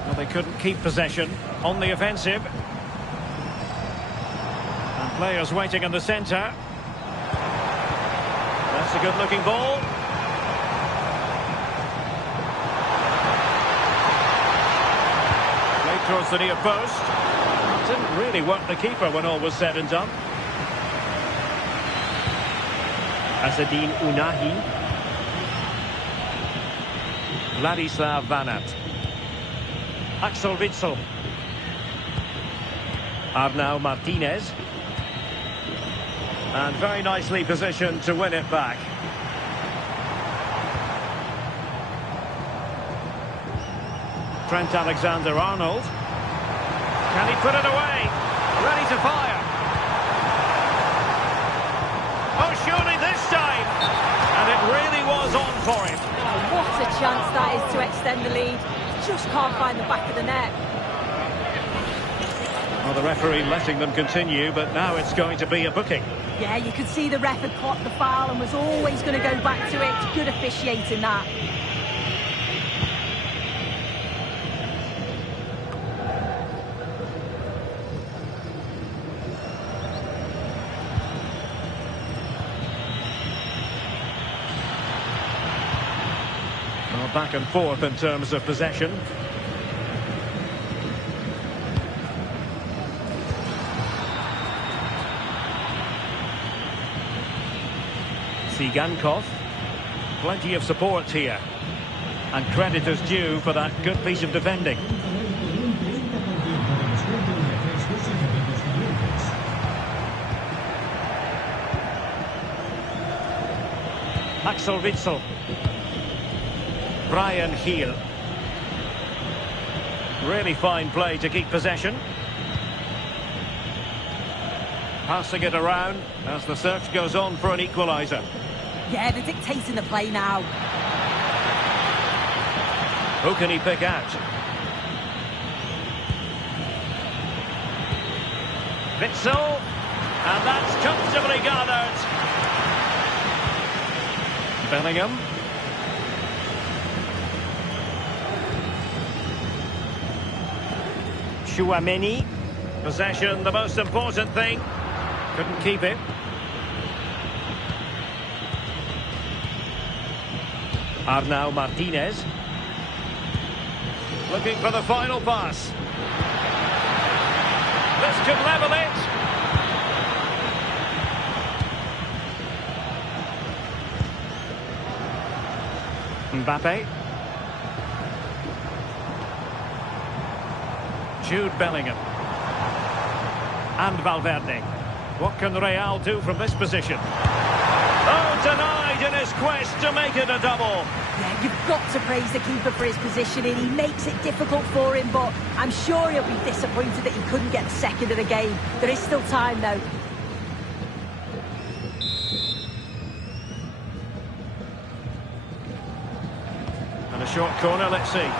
Well, they couldn't keep possession on the offensive. And players waiting in the centre. That's a good-looking ball. Played towards the near post. Didn't really work the keeper when all was said and done. Azzedine Ounahi. Vladislav Vanat. Axel Witsel. Arnau Martinez. And very nicely positioned to win it back. Trent Alexander-Arnold. Can he put it away? Ready to fire. Oh, surely this time. And it really was on for him. Oh, what a chance that is to extend the lead. Just can't find the back of the net. Well, the referee letting them continue, but now it's going to be a booking. Yeah, you could see the ref had clocked the foul and was always going to go back to it. Good officiating that. Well, back and forth in terms of possession. Sigankov. Plenty of support here. And credit is due for that good piece of defending. Axel Witsel. Brian Heel. Really fine play to keep possession. Passing it around as the search goes on for an equaliser. Yeah, they're dictating the play now. Who can he pick out? Witsel. And that's comfortably gathered. Bellingham. Tchouameni. Possession, the most important thing. Couldn't keep it. Arnau Martinez. Looking for the final pass. This could level it. Mbappe. Jude Bellingham. And Valverde. What can Real do from this position? Oh, denied in his quest to make it a double. Yeah, you've got to praise the keeper for his positioning. He makes it difficult for him, but I'm sure he'll be disappointed that he couldn't get the second of the game. There is still time, though. And a short corner, let's see.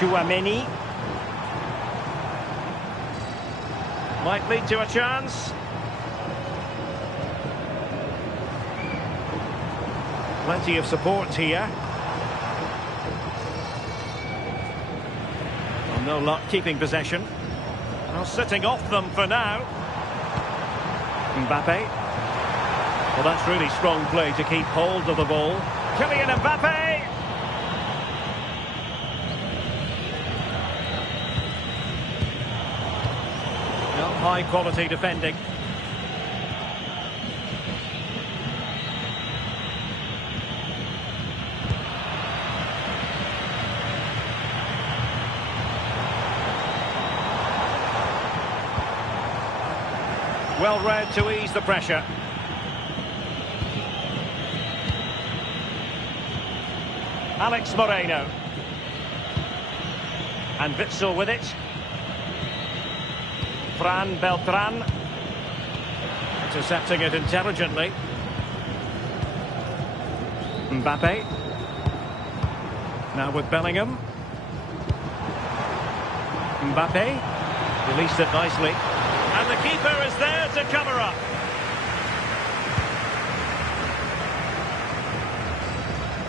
Tchouameni. Might lead to a chance. Plenty of support here. Well, no luck keeping possession. Well, sitting off them for now. Mbappe. Well, that's really strong play to keep hold of the ball. Kylian Mbappe. High quality defending. Well read to ease the pressure. Alex Moreno. And Witsel with it. Fran Beltran. Intercepting it intelligently. Mbappe. Now with Bellingham. Mbappe. Released it nicely. And the keeper is there to cover up.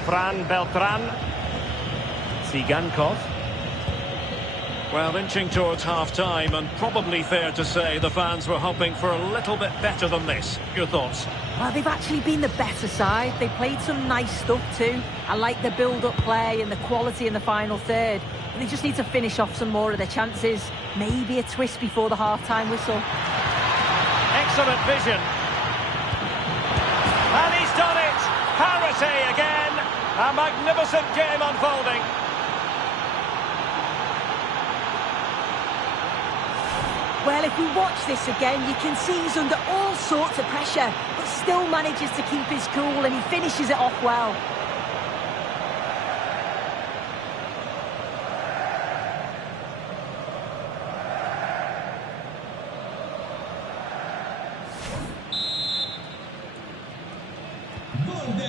Fran Beltran. Tsigankov. Well, inching towards half-time, and probably fair to say the fans were hoping for a little bit better than this. Your thoughts? Well, they've actually been the better side. They played some nice stuff too. I like the build-up play and the quality in the final third. But they just need to finish off some more of their chances. Maybe a twist before the half-time whistle. Excellent vision. And he's done it! Parity again! A magnificent game unfolding. Well, if we watch this again, you can see he's under all sorts of pressure, but still manages to keep his cool, and he finishes it off well.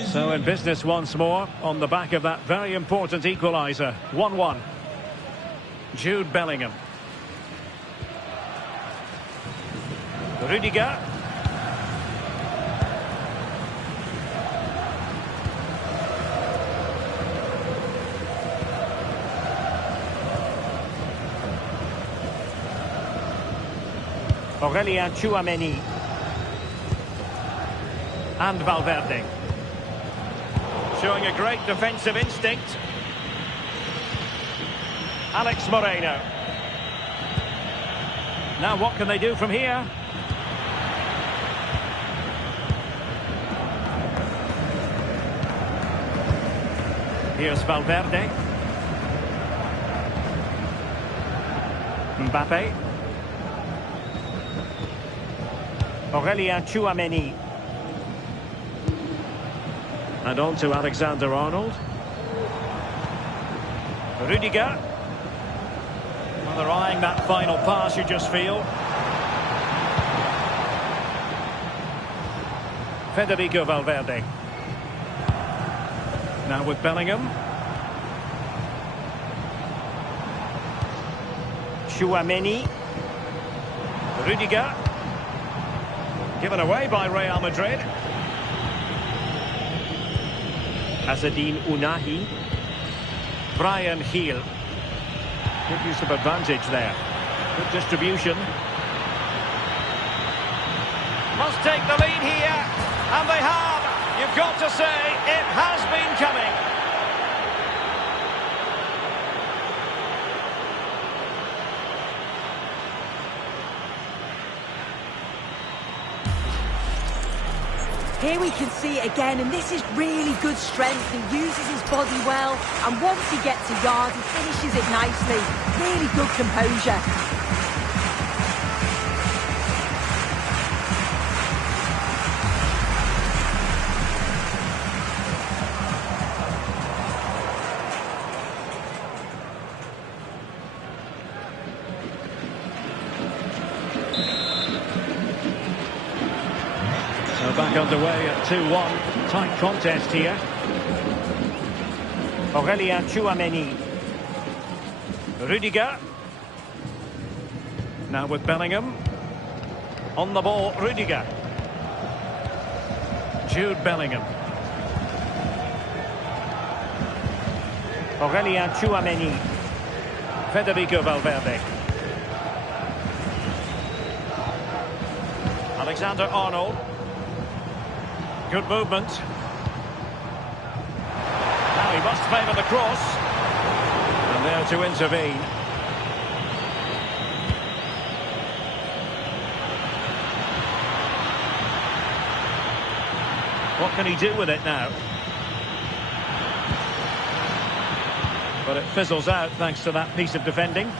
So in business once more, on the back of that very important equaliser. 1-1. Jude Bellingham. Rudiger. Aurelien Tchouameni. And Valverde. Showing a great defensive instinct. Alex Moreno. Now what can they do from here? Here's Valverde. Mbappe. Aurelien Tchouameni. And on to Alexander-Arnold. Rudiger. Well, they're eyeing that final pass, you just feel. Federico Valverde. Now with Bellingham. Tchouameni. Rudiger. Given away by Real Madrid. Azzedine Ounahi. Brian Hill. Good use of advantage there. Good distribution. Must take the lead here. And they have. You've got to say, it has been coming. Here we can see it again, and this is really good strength. He uses his body well, and once he gets a yard, he finishes it nicely. Really good composure. Back underway at 2-1. Tight contest here. Aurelien Tchouameni. Rudiger. Now with Bellingham. On the ball, Rudiger. Jude Bellingham. Aurelien Tchouameni. Federico Valverde. Alexander-Arnold. Good movement. Now he must favour the cross. And there to intervene. What can he do with it now? But it fizzles out thanks to that piece of defending.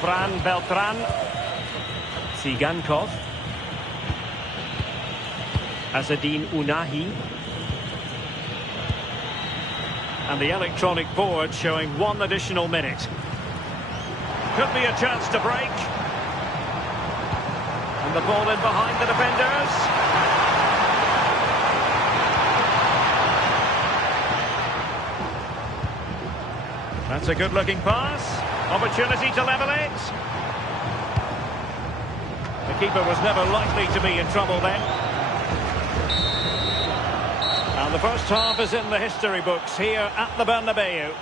Fran Beltran. Tsigankov. Azzedine Ounahi. And the electronic board showing 1 additional minute. Could be a chance to break. And the ball in behind the defenders. That's a good-looking pass. Opportunity to level it. The keeper was never likely to be in trouble then. And the first half is in the history books here at the Bernabeu.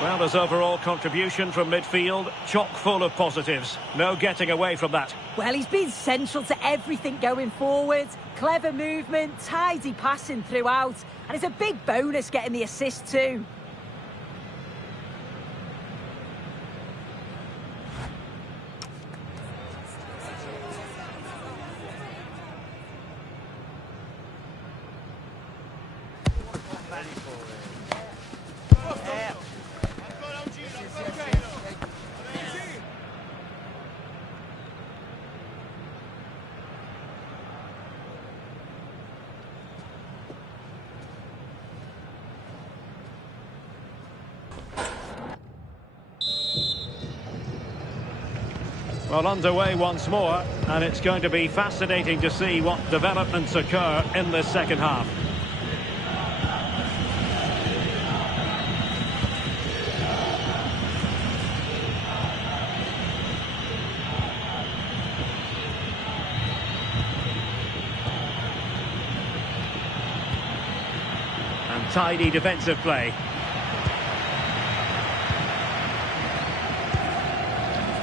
Well, his overall contribution from midfield, chock full of positives. No getting away from that. Well, he's been central to everything going forward. Clever movement, tidy passing throughout. And it's a big bonus getting the assist too. Well, underway once more, and it's going to be fascinating to see what developments occur in this second half. And tidy defensive play.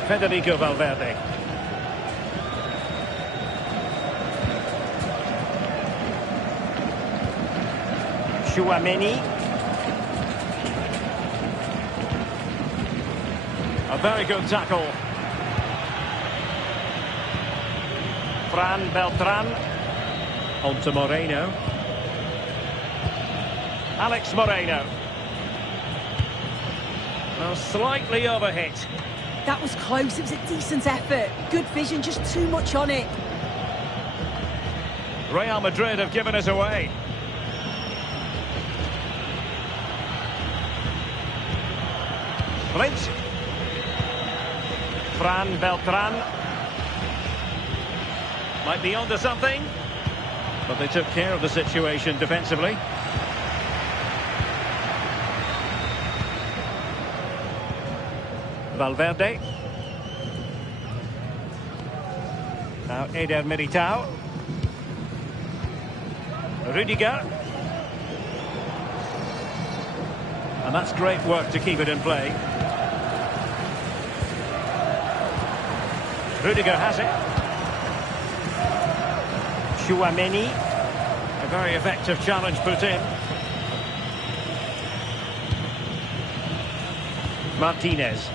Federico Valverde. Tchouaméni. A very good tackle. Fran Beltran. On to Moreno. Alex Moreno. Well, slightly overhit. That was close, it was a decent effort. Good vision, just too much on it. Real Madrid have given us away. Flint. Fran Beltran. Might be onto something. But they took care of the situation defensively. Valverde. Now Eder Militao. Rudiger. And that's great work to keep it in play. Rudiger has it. Tchouaméni. A very effective challenge put in. Martinez.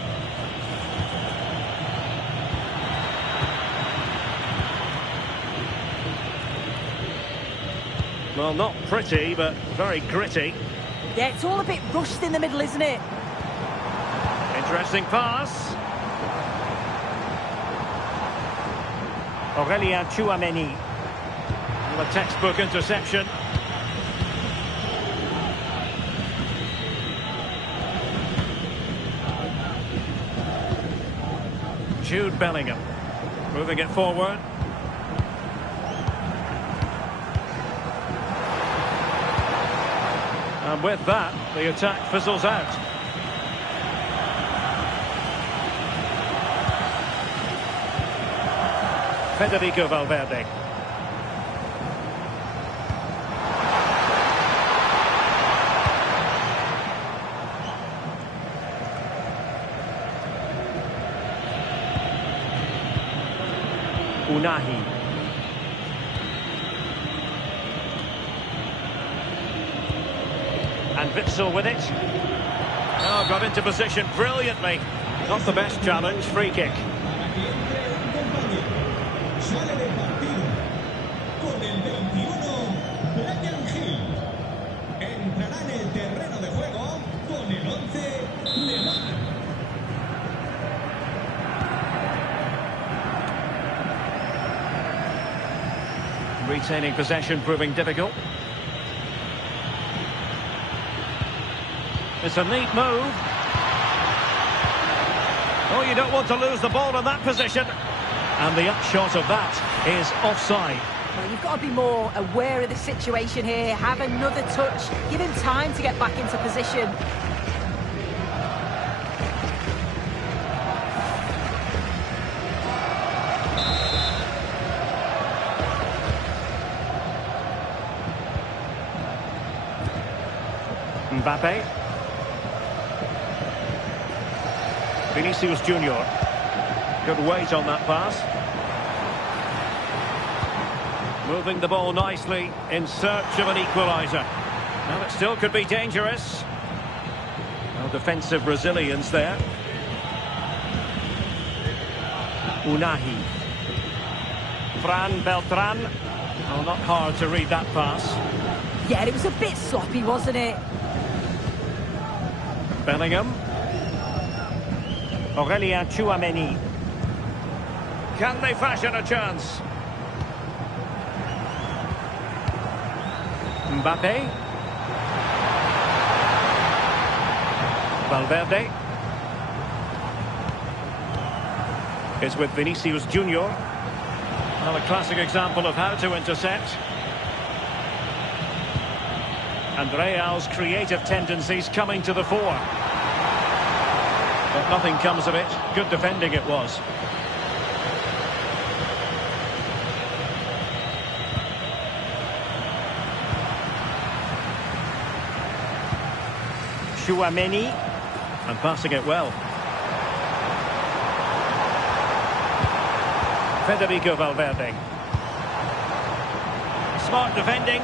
Well, not pretty, but very gritty. Yeah, it's all a bit rushed in the middle, isn't it? Interesting pass. Aurélien Tchouaméni. The textbook interception. Jude Bellingham. Moving it forward. And with that, the attack fizzles out. Federico Valverde. Ounahi. And Witsel with it. Oh, got into position brilliantly. Not the best challenge, free kick. Retaining possession proving difficult. It's a neat move. Oh, you don't want to lose the ball in that position. And the upshot of that is offside. Well, you've got to be more aware of the situation here. Have another touch. Give him time to get back into position. Mbappe. Vinicius Junior. Good weight on that pass. Moving the ball nicely in search of an equaliser. Well, it still could be dangerous. Well, defensive resilience there. Unahi. Fran Beltran. Oh, not hard to read that pass. Yeah, it was a bit sloppy, wasn't it? Bellingham. Aurelien Tchouameni. Can they fashion a chance? Mbappe. Valverde. Is with Vinicius Junior. Well, a classic example of how to intercept. And Real's creative tendencies coming to the fore. But nothing comes of it. Good defending it was. Tchouameni. And passing it well. Federico Valverde. Smart defending.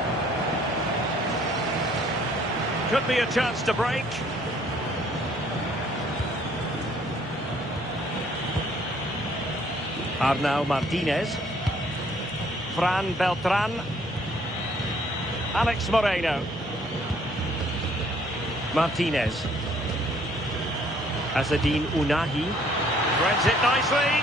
Could be a chance to break. Arnau Martinez. Fran Beltran. Alex Moreno. Martinez. Azzedine Unahi. Threads it nicely.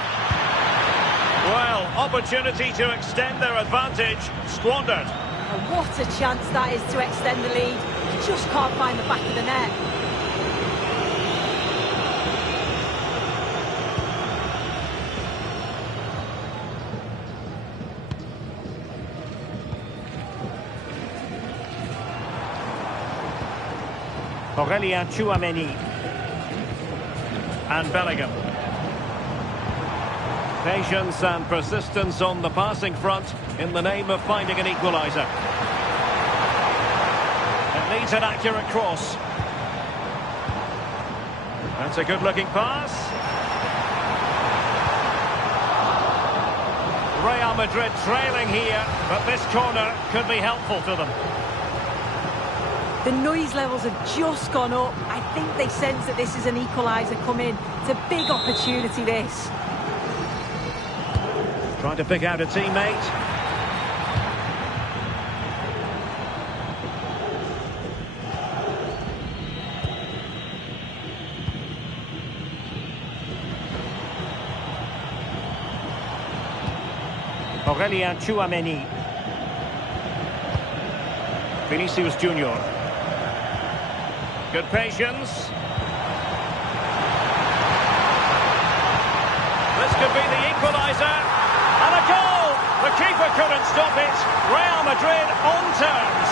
Well, opportunity to extend their advantage. Squandered. Oh, what a chance that is to extend the lead. Just can't find the back of the net. Aurelien Tchouameni. And Bellingham. Patience and persistence on the passing front in the name of finding an equaliser. It needs an accurate cross. That's a good-looking pass. Real Madrid trailing here, but this corner could be helpful to them. The noise levels have just gone up. I think they sense that this is an equaliser coming. It's a big opportunity, this. Trying to pick out a teammate. Aurelien Tchouameni. Vinicius Junior. Good patience. This could be the equaliser. And a goal! The keeper couldn't stop it. Real Madrid on terms.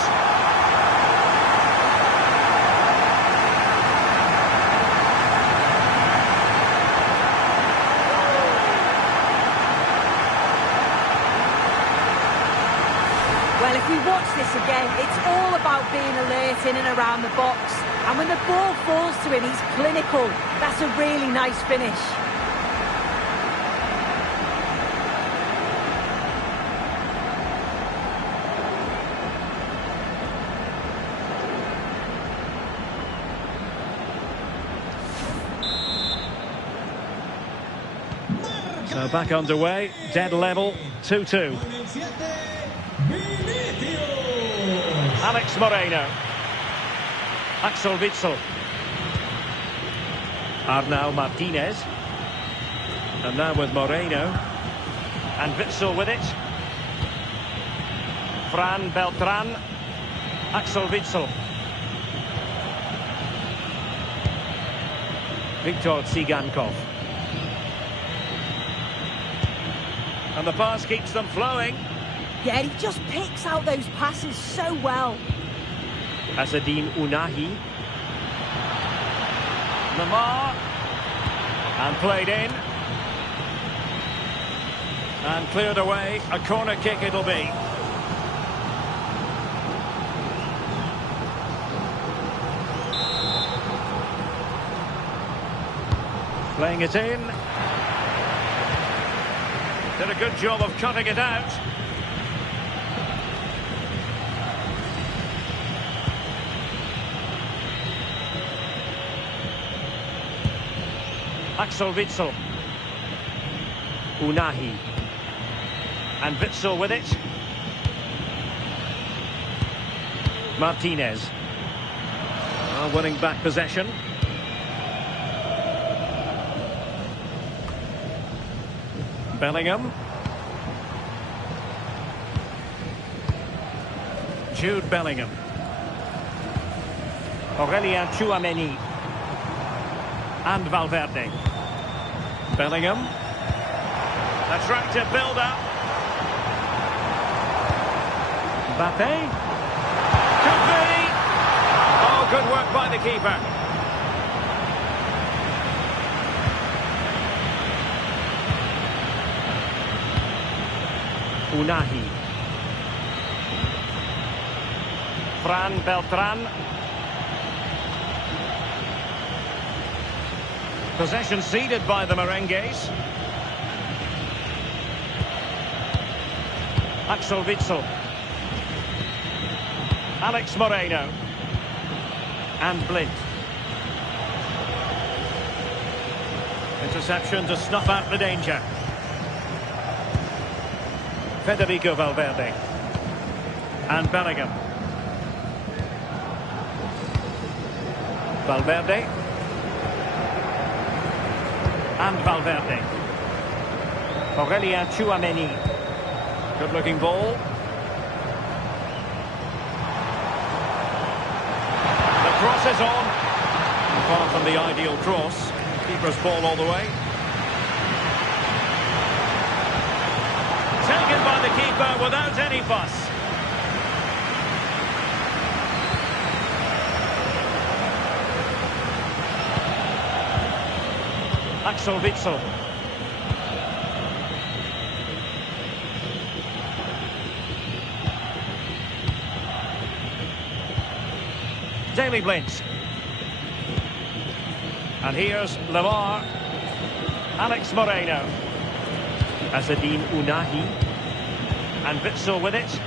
Well, if we watch this again, it's all about being alert in and around the box. And when the ball falls to him, he's clinical. That's a really nice finish. So back underway, dead level, 2-2. Alex Moreno. Axel Witsel. Arnau Martinez. And now with Moreno. And Witsel with it. Fran Beltran. Axel Witsel. Viktor Tsigankov. And the pass keeps them flowing. Yeah, he just picks out those passes so well. Azzedine Ounahi. Lamar. And played in. And cleared away. A corner kick it'll be. Playing it in. Did a good job of cutting it out. Axel Witsel. Ounahi. And Witsel with it. Martinez. Winning back possession. Bellingham. Jude Bellingham. Aurelien Tchouameni. And Valverde. Bellingham. Attractive build-up. Mbappe. Could be. Oh, good work by the keeper. Ounahi. Fran Beltran. Possession ceded by the Merengues. Axel Witsel. Alex Moreno. And Blind. Interception to snuff out the danger. Federico Valverde. And Bellingham. Valverde. And Valverde. Aurelien Tchouameni. Good looking ball. The cross is on. Far from the ideal cross. Keeper's ball all the way. Taken by the keeper without any fuss. Axel Witsel. Daley Blind. And here's Lamar. Alex Moreno. Azzedine Ounahi. And Witsel with it.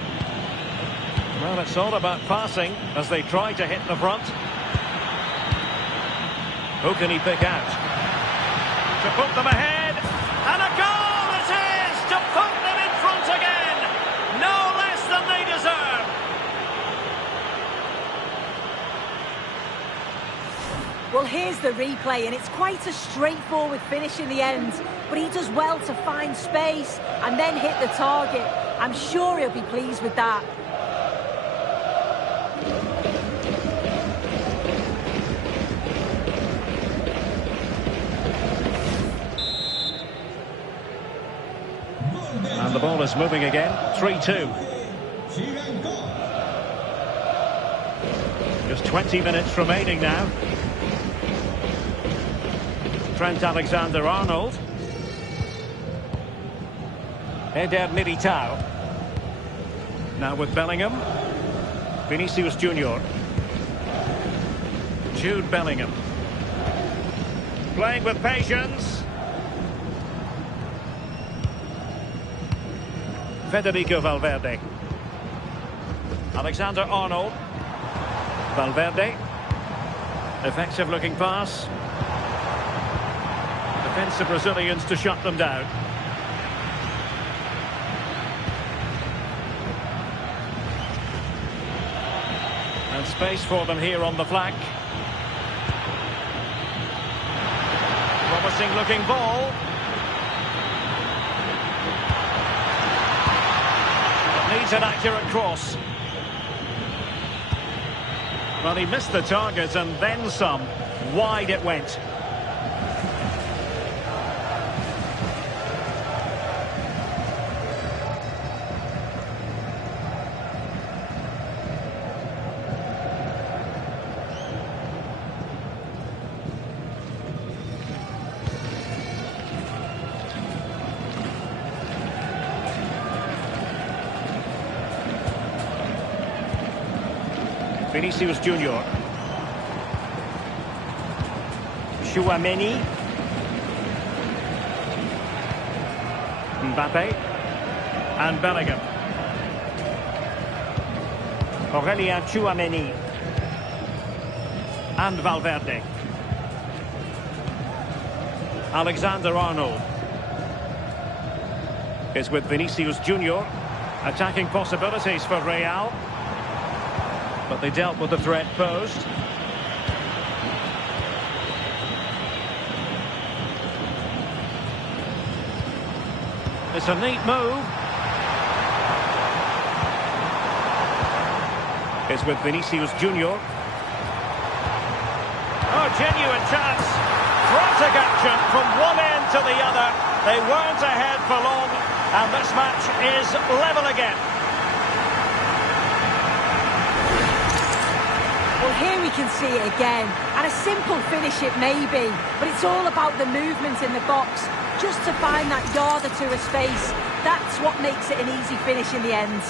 Well, it's all about passing as they try to hit the front. Who can he pick out? To put them ahead, and a goal it is to put them in front again, no less than they deserve. Well, here's the replay, and it's quite a straightforward finish in the end, but he does well to find space and then hit the target. I'm sure he'll be pleased with that. And the ball is moving again. 3-2. Just 20 minutes remaining now. Trent Alexander-Arnold. Eder Militao. Now with Bellingham. Vinicius Junior. Jude Bellingham. Playing with patience. Federico Valverde. Alexander-Arnold. Valverde. Effective looking pass. Defensive Brazilians to shut them down. And space for them here on the flank. Promising looking ball. Needs Quite an accurate cross. Well, he missed the target and then some. Wide it went. Vinicius Junior. Chouameni. Mbappe. And Bellingham. Aurelien Chouameni. And Valverde. Alexander-Arnold is with Vinicius Junior. Attacking possibilities for Real. But they dealt with the threat posed. It's a neat move. It's with Vinicius Junior. Oh, genuine chance. Frantic action from one end to the other. They weren't ahead for long, and this match is level again. Well, here we can see it again, and a simple finish it may be, but it's all about the movement in the box, just to find that yard or two of space. That's what makes it an easy finish in the end.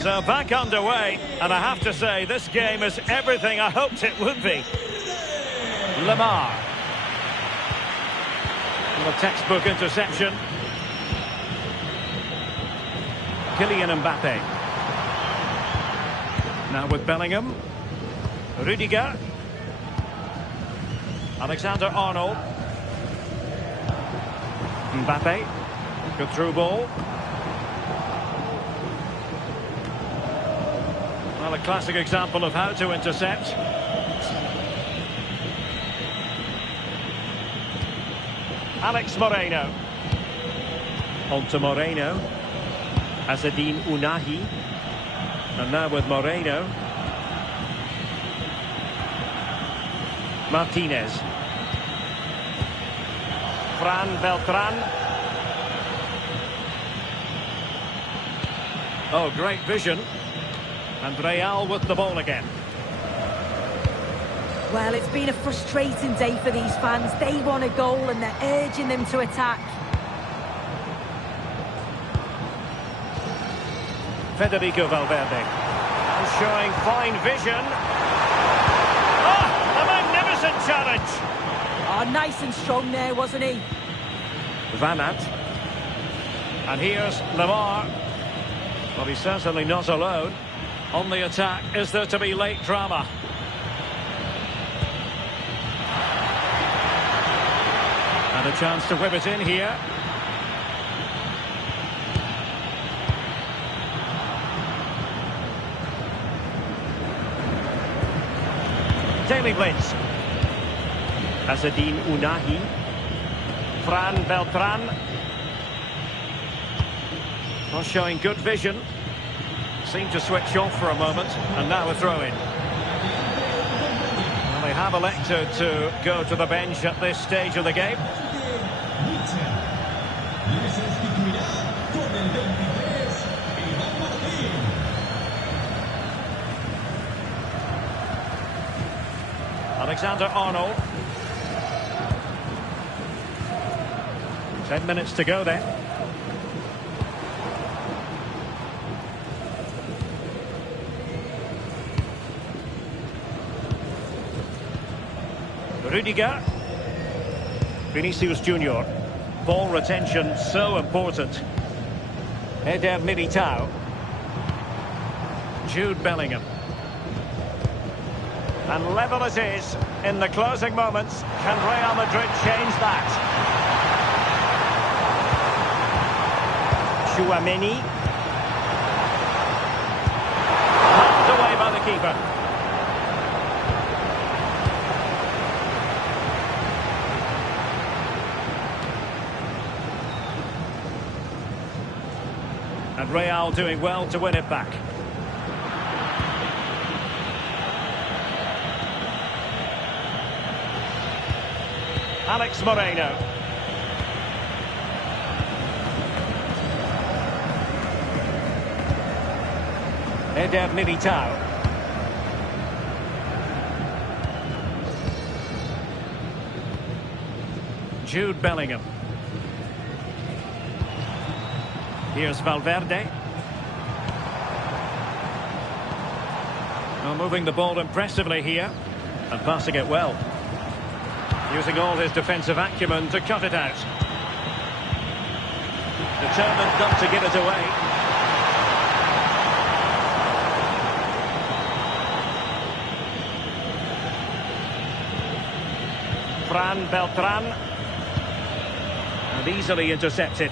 So back underway, and I have to say this game is everything I hoped it would be. Lamar. A textbook interception. Kylian Mbappe. Now with Bellingham. Rudiger. Alexander-Arnold. Mbappe. Good through ball. Well, a classic example of how to intercept. Alex Moreno. On to Moreno. Azzedine Ounahi. And now with Moreno. Martinez. Fran Beltran. Oh, great vision. And Real with the ball again. Well, it's been a frustrating day for these fans. They want a goal and they're urging them to attack. Federico Valverde. And showing fine vision. Oh, a magnificent challenge. Oh, nice and strong there, wasn't he? Van Aert. And here's Lamar. Well, he's certainly not alone. On the attack, is there to be late drama? And a chance to whip it in here. Daily Blitz. Azzedine Ounahi. Fran Beltran. Well, showing good vision. Seemed to switch off for a moment, and now a throw-in. Well, they have elected to go to the bench at this stage of the game. Alexander-Arnold. 10 minutes to go then. Rudiger. Vinicius Junior. Ball retention so important. Eder Militao. Jude Bellingham. And level it is in the closing moments. Can Real Madrid change that? Chouameni. Knocked away by the keeper. And Real doing well to win it back. Alex Moreno. Eder Militao. Jude Bellingham. Here's Valverde. Well, moving the ball impressively here and passing it well. Using all his defensive acumen to cut it out. Determined not to give it away. Fran Beltran. And easily intercepted.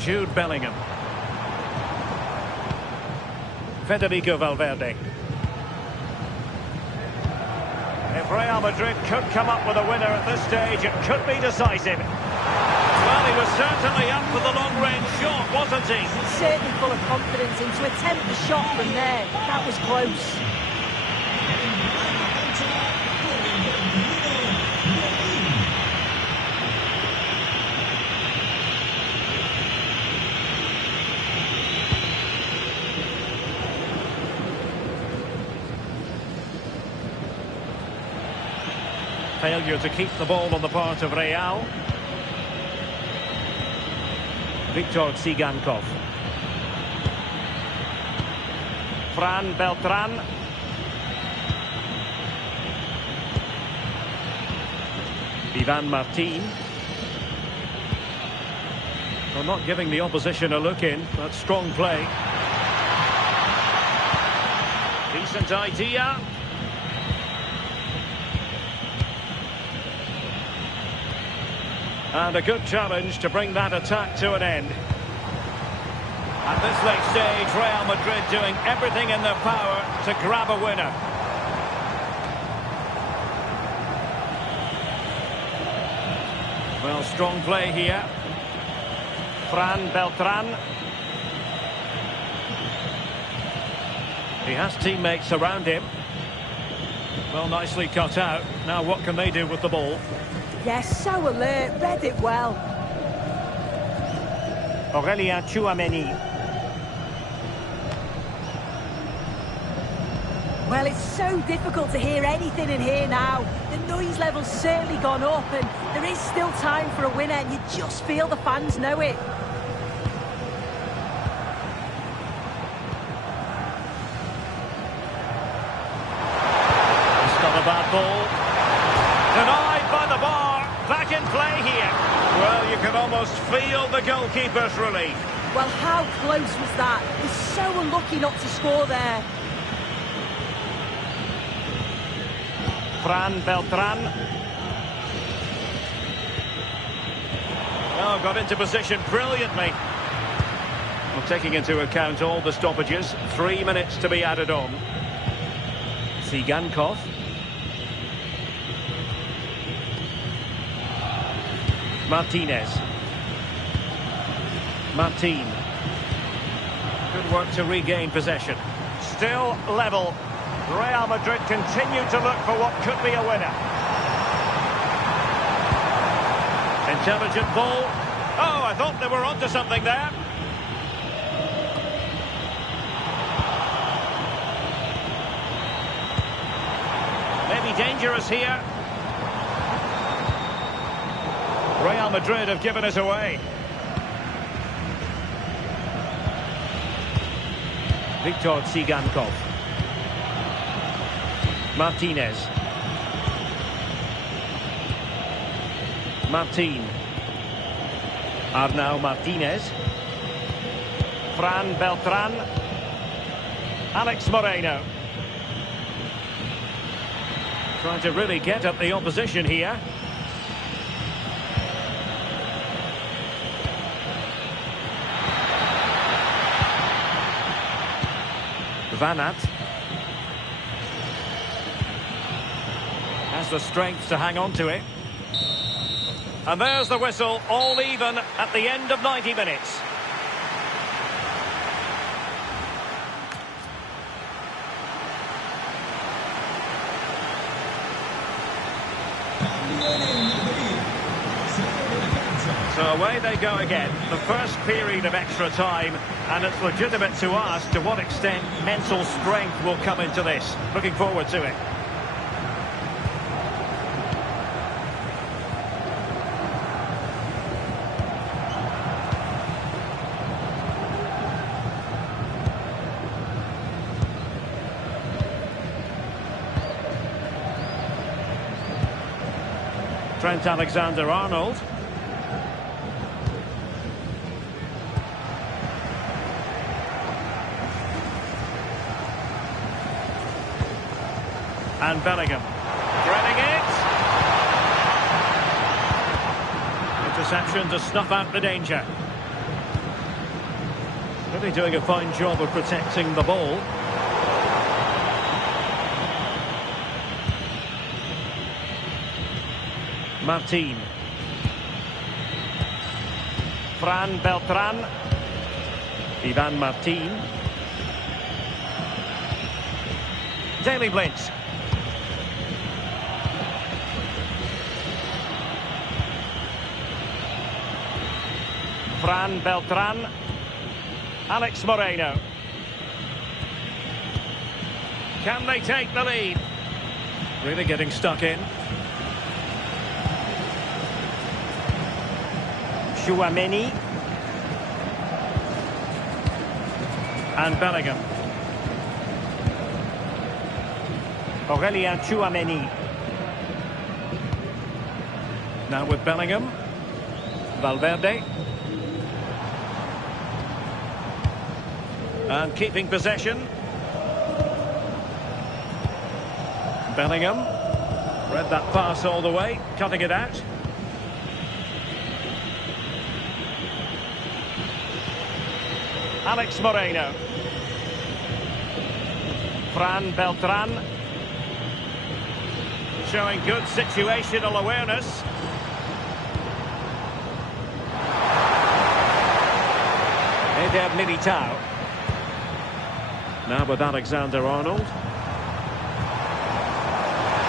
Jude Bellingham. Federico Valverde. If Real Madrid could come up with a winner at this stage, it could be decisive. Well, he was certainly up for the long-range shot, wasn't he? Certainly full of confidence, and to attempt the shot from there, that was close. Failure to keep the ball on the part of Real. Viktor Tsigankov. Fran Beltran. Ivan Martin. Well, not giving the opposition a look in, but strong play. Decent idea. And a good challenge to bring that attack to an end. At this late stage, Real Madrid doing everything in their power to grab a winner. Well, strong play here. Fran Beltran. He has teammates around him. Well, nicely cut out. Now what can they do with the ball? Yes, so alert, read it well. Aurelien Tchouameni. Well, it's so difficult to hear anything in here now. The noise level's certainly gone up, and there is still time for a winner, and you just feel the fans know it. It's not a bad ball. Denied by the bar. Back in play here. Well, you can almost feel the goalkeeper's relief. Well, how close was that? He's so unlucky not to score there. Fran Beltran. Oh, got into position brilliantly. Well, taking into account all the stoppages, 3 minutes to be added on. Tsigankov. Martinez. Martin. Good work to regain possession. Still level. Real Madrid continue to look for what could be a winner. Intelligent ball. Oh, I thought they were onto something there. Maybe dangerous here. Real Madrid have given it away. Viktor Tsigankov. Martinez. Martin. Arnau Martinez. Fran Beltran. Alex Moreno. Trying to really get at the opposition here. Vanat. Has the strength to hang on to it. And there's the whistle, all even at the end of 90 minutes. So away they go again, the first period of extra time, and it's legitimate to ask to what extent mental strength will come into this. Looking forward to it. Trent Alexander-Arnold. And Bellingham. Threading it. Interception to snuff out the danger. Really doing a fine job of protecting the ball. Martin. Fran Beltran. Ivan Martin. Daley Blind. Fran Beltran. Alex Moreno. Can they take the lead? Really getting stuck in. Chouameni. And Bellingham. Aurelien Chouameni. Now with Bellingham. Valverde. And keeping possession. Bellingham. Read that pass all the way. Cutting it out. Alex Moreno. Fran Beltran. Showing good situational awareness. Eder Militao. Now with Alexander-Arnold.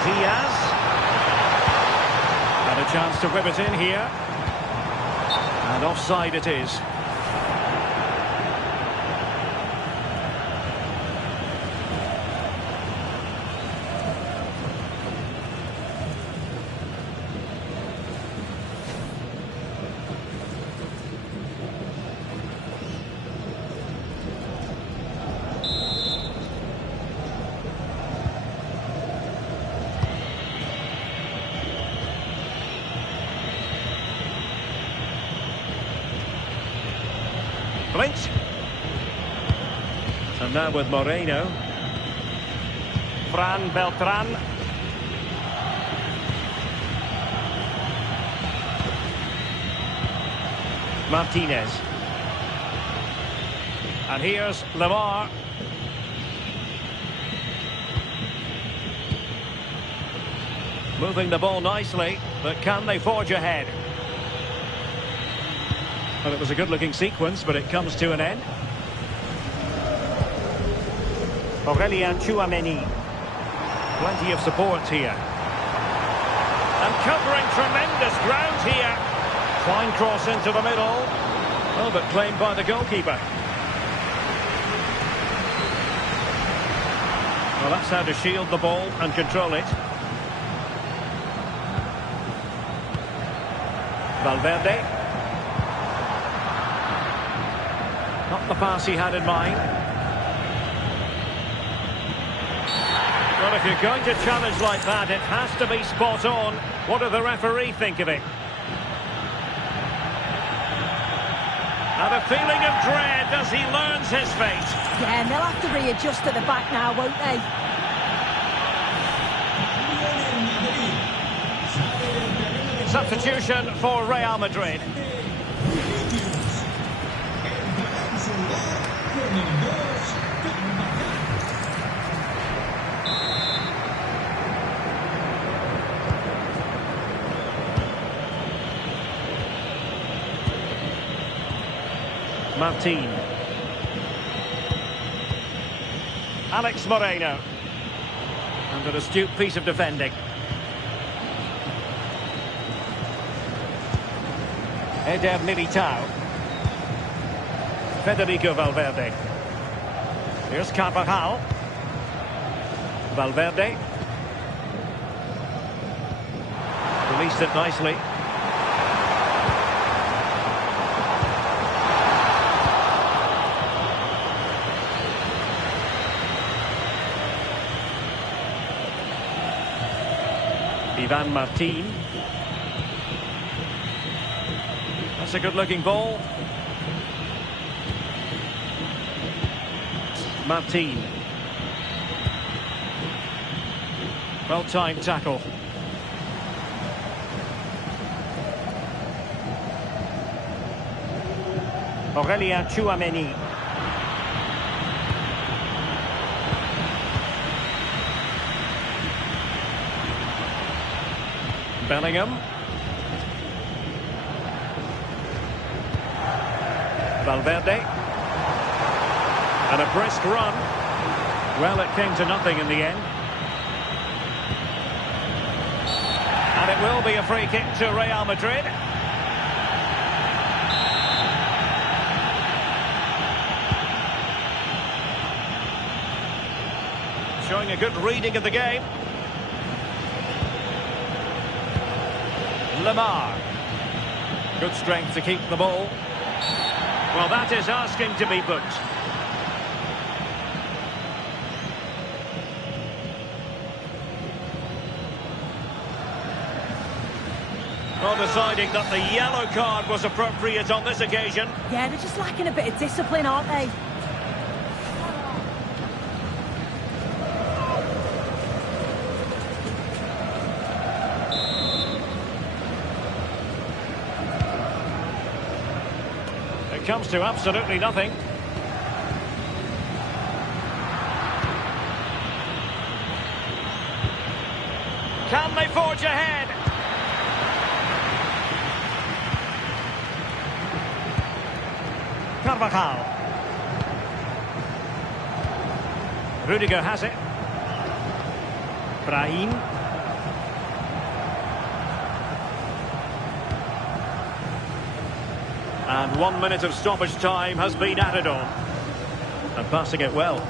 Diaz. Had a chance to whip it in here. And offside it is. Blind. And now with Moreno. Fran Beltran. Martinez. And here's Lemar. Moving the ball nicely, but can they forge ahead? Well, it was a good-looking sequence, but it comes to an end. Aurelien Chouameni. Plenty of support here. And covering tremendous ground here. Fine cross into the middle. Well, but claimed by the goalkeeper. Well, that's how to shield the ball and control it. Valverde. Not the pass he had in mind. Well, if you're going to challenge like that, it has to be spot on. What do the referee think of it? And a feeling of dread as he learns his fate. Yeah, and they'll have to readjust at the back now, won't they? Substitution for Real Madrid. Martin. Alex Moreno. And an astute piece of defending. Eder Militao. Federico Valverde. Here's Carvajal. Valverde. Released it nicely. Ivan Martin. That's a good-looking ball. Martin. Well-timed tackle. Aurélien Tchouaméni. Bellingham. Valverde. And a brisk run. Well, it came to nothing in the end. And it will be a free kick to Real Madrid. Showing a good reading of the game. Lemar. Good strength to keep the ball. Well, that is asking to be booked. Well, deciding that the yellow card was appropriate on this occasion. Yeah, they're just lacking a bit of discipline, aren't they? It comes to absolutely nothing. Can they forge ahead? Carvajal. Rudiger has it. Brahim. And 1 minute of stoppage time has been added on. And passing it well.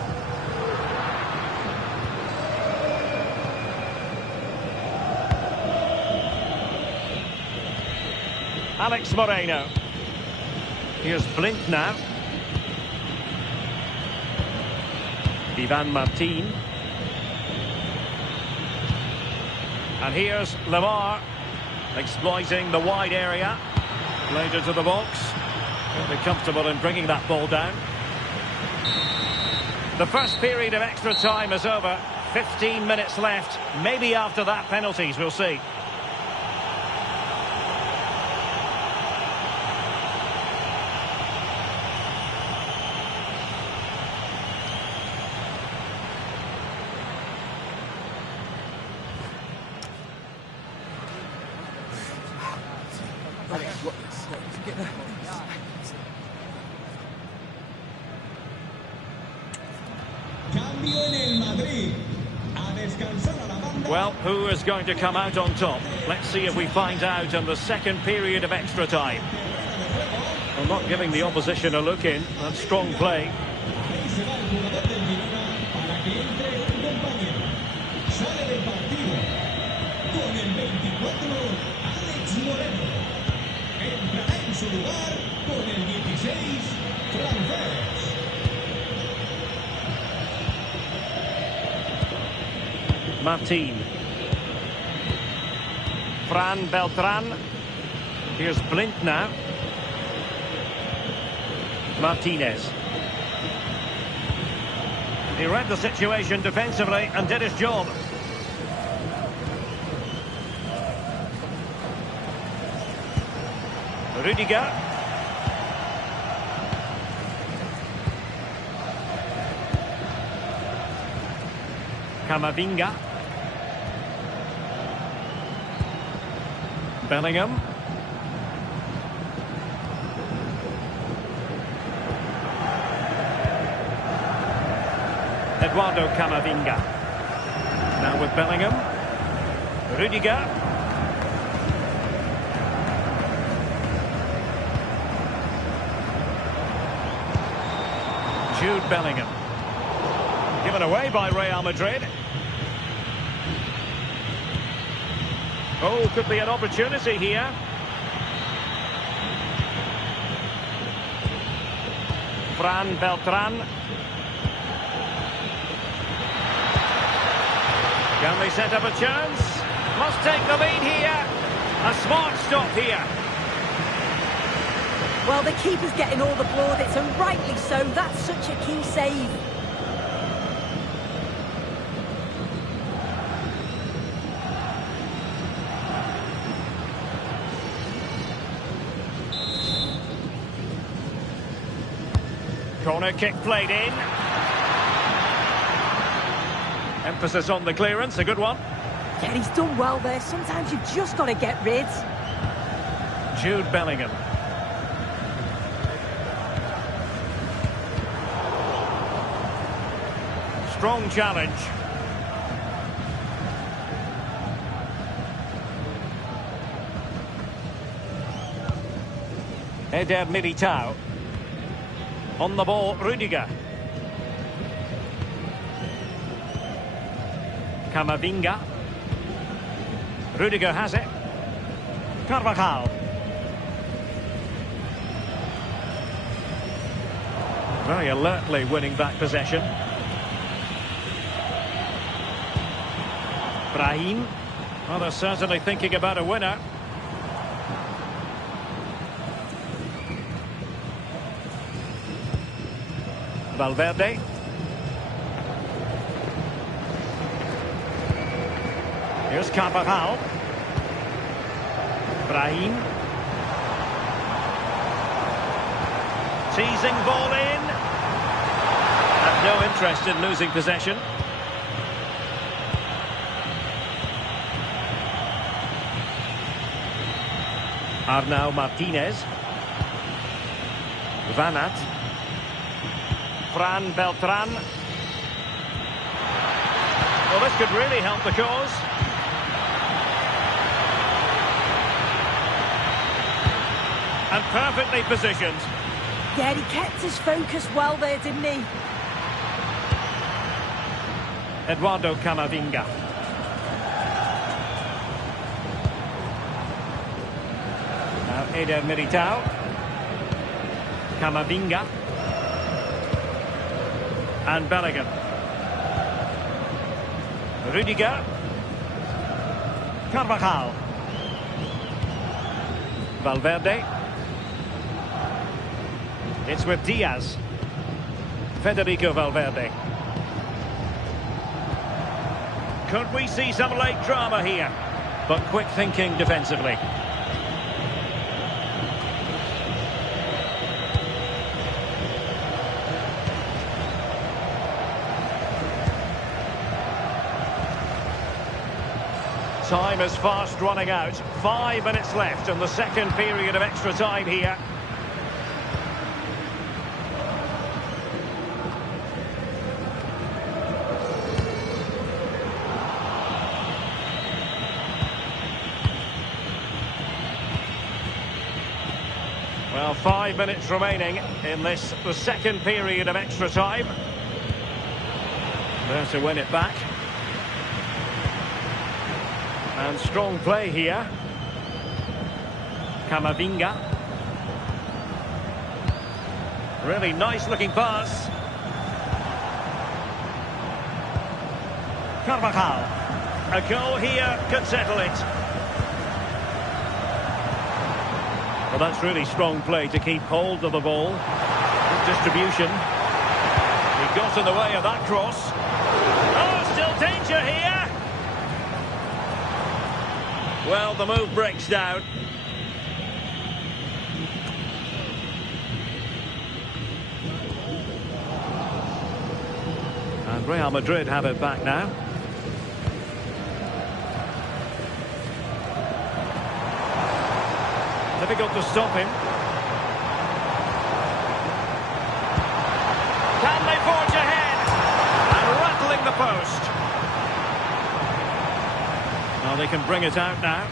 Alex Moreno. Here's Blint now. Ivan Martin. And here's Lemar, exploiting the wide area. Played into the box. Really comfortable in bringing that ball down. The first period of extra time is over. 15 minutes left. Maybe after that, penalties, we'll see. Well, who is going to come out on top? Let's see if we find out in the second period of extra time. Well, not giving the opposition a look in. That's strong play. Martin. Fran Beltran. Here's Blint now. Martinez. He read the situation defensively and did his job. Rudiger. Camavinga. Bellingham. Eduardo Camavinga. Now with Bellingham. Rudiger. Jude Bellingham. Given away by Real Madrid. Oh, could be an opportunity here. Fran Beltran. Can they set up a chance? Must take the lead here. A smart stop here. Well, the keeper's getting all the plaudits, and rightly so. That's such a key save. Corner kick played in. Emphasis on the clearance, a good one. Yeah, he's done well there. Sometimes you've just got to get rid. Jude Bellingham. Strong challenge. Eder Militao. On the ball, Rudiger. Camavinga. Rudiger has it. Carvajal. Very alertly winning back possession. Brahim. Well, they're certainly thinking about a winner. Valverde. Here's Carvajal. Brahim. Teasing ball in. Have no interest in losing possession. Arnau Martinez. Vanat. Fran Beltran. Well, this could really help the cause. And perfectly positioned. Yeah, he kept his focus well there, didn't he? Eduardo Camavinga. Now Eder Militao. Camavinga. And Bellingham. Rudiger. Carvajal. Valverde. It's with Diaz. Federico Valverde. Could we see some late drama here? But quick thinking defensively. Time is fast running out. 5 minutes left in the second period of extra time here. Well, 5 minutes remaining in this, the second period of extra time. There to win it back. And strong play here. Camavinga. Really nice looking pass. Carvajal. A goal here could settle it. Well, that's really strong play to keep hold of the ball. Good distribution. He got in the way of that cross. Oh, still danger here. Well, the move breaks down. And Real Madrid have it back now. Difficult to stop him. Can they forge ahead? And Well, they can bring it out now.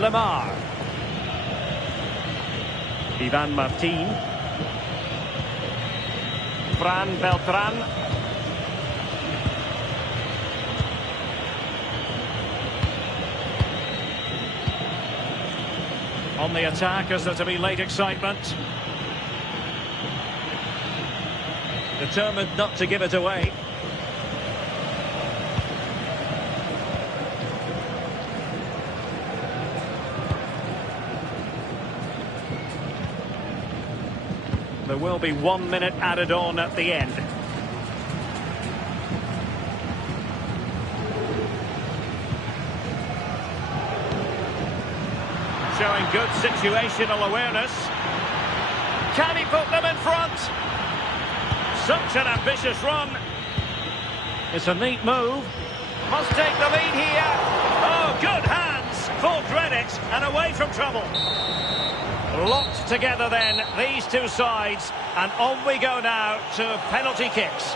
Lemar. Ivan Martin. Fran Beltran. On the attack, as there to be late excitement. Determined not to give it away. There will be 1 minute added on at the end. Showing good situational awareness. Can he put them in front? Such an ambitious run. It's a neat move. Must take the lead here. Oh, good hands. Full credit and away from trouble. Locked together then, these two sides. And on we go now to penalty kicks.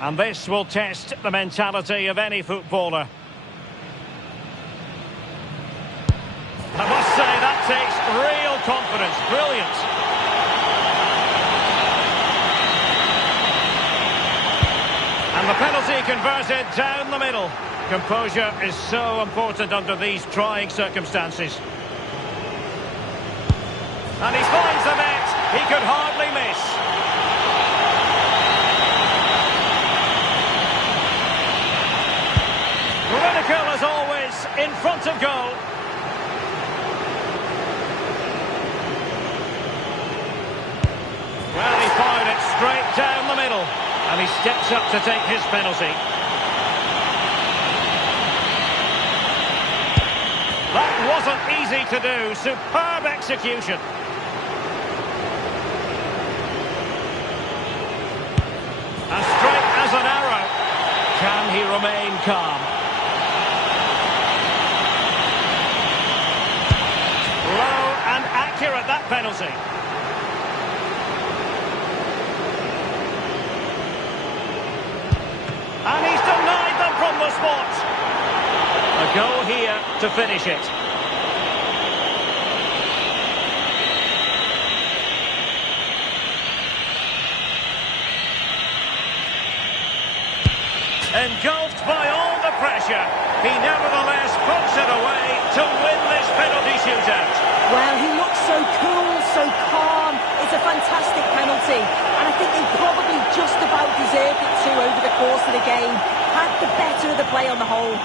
And this will test the mentality of any footballer. I must say, that takes real confidence. Brilliant. And the penalty converted down the middle. Composure is so important under these trying circumstances. And he finds the net. He could hardly miss. Critical as always, in front of goal. Well, he fired it straight down the middle, and he steps up to take his penalty. That wasn't easy to do. Superb execution. And straight as an arrow. Can he remain calm? Low and accurate, that penalty. And he's denied them from the spot. A goal here to finish it. Engulfed by all the pressure, he nevertheless puts it away to win this penalty shootout. Well, he looks so cool, so calm. It's a fantastic penalty. And I think they probably just about deserved it too over the course of the game. Had the better of the play on the whole.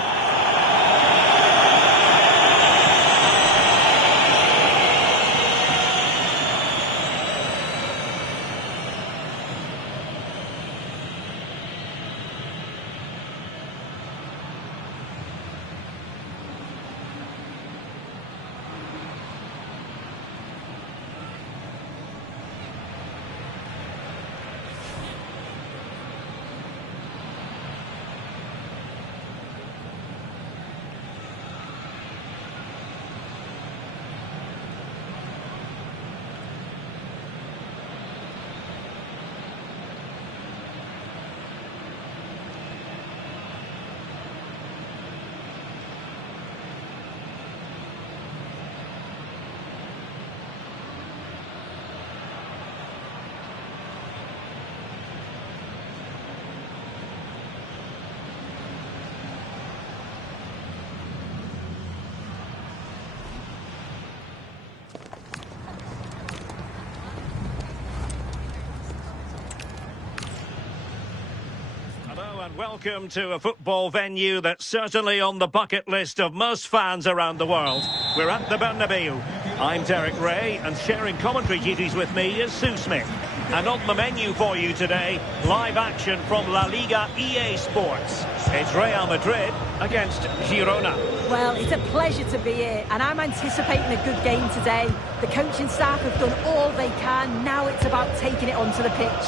And welcome to a football venue that's certainly on the bucket list of most fans around the world. We're at the Bernabeu. I'm Derek Ray, and sharing commentary duties with me is Sue Smith. And on the menu for you today, live action from La Liga EA Sports. It's Real Madrid against Girona. Well, it's a pleasure to be here, and I'm anticipating a good game today. The coaching staff have done all they can. Now it's about taking it onto the pitch.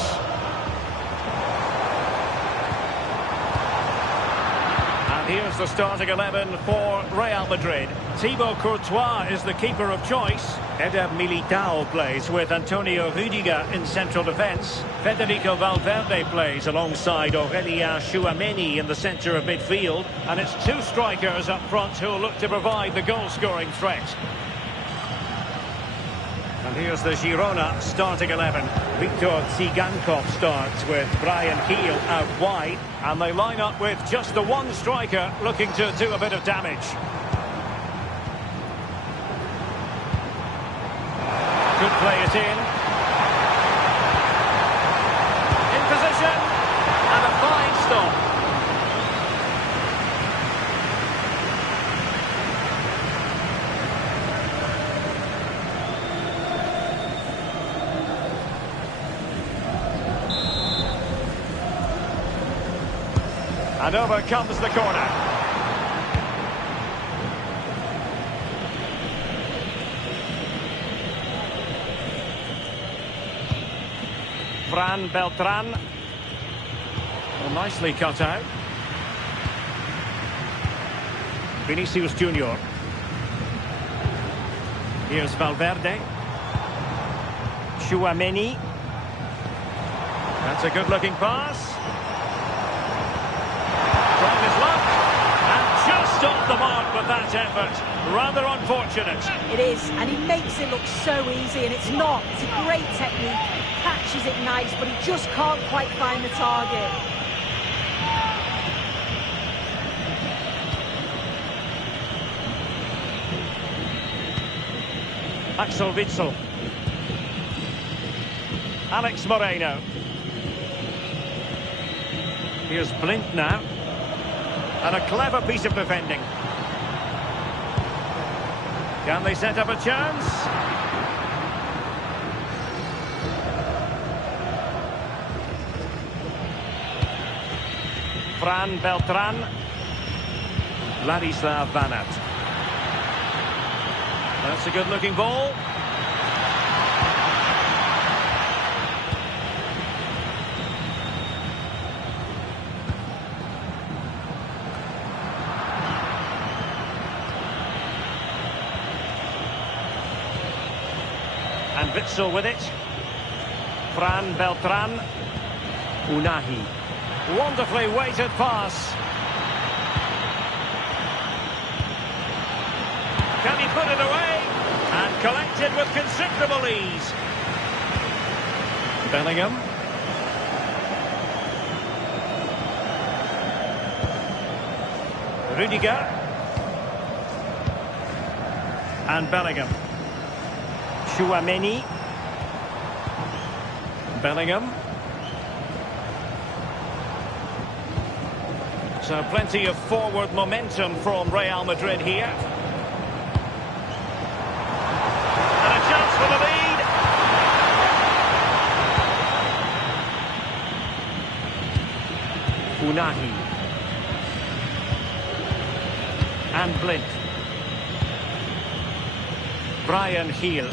Here's the starting 11 for Real Madrid. Thibaut Courtois is the keeper of choice. Eder Militao plays with Antonio Rudiger in central defence. Federico Valverde plays alongside Aurelien Tchouameni in the centre of midfield. And it's two strikers up front who'll look to provide the goal-scoring threat. And here's the Girona starting 11. Viktor Tsigankov starts with Bryan Gil out wide. And they line up with just the one striker looking to do a bit of damage. Could play it in. In position. And a fine stop. And over comes the corner. Fran Beltran. Well, nicely cut out. Vinicius Junior. Here's Valverde. Tchouameni. That's a good-looking pass. Just off the mark with that effort. Rather unfortunate. It is, and he makes it look so easy, and it's not. It's a great technique. Catches it nice, but he just can't quite find the target. Axel Witsel. Alex Moreno. Here's Blind now. And a clever piece of defending. Can they set up a chance? Fran Beltran. Ladislav Vanat. That's a good-looking ball. And Witsel with it. Fran Beltran. Unahi. Wonderfully weighted pass. Can he put it away? And collected with considerable ease. Bellingham. Rudiger. And Bellingham. Tchouameni. Bellingham. So plenty of forward momentum from Real Madrid here. And a chance for the lead. Unahi. And Blind. Bryan Gil.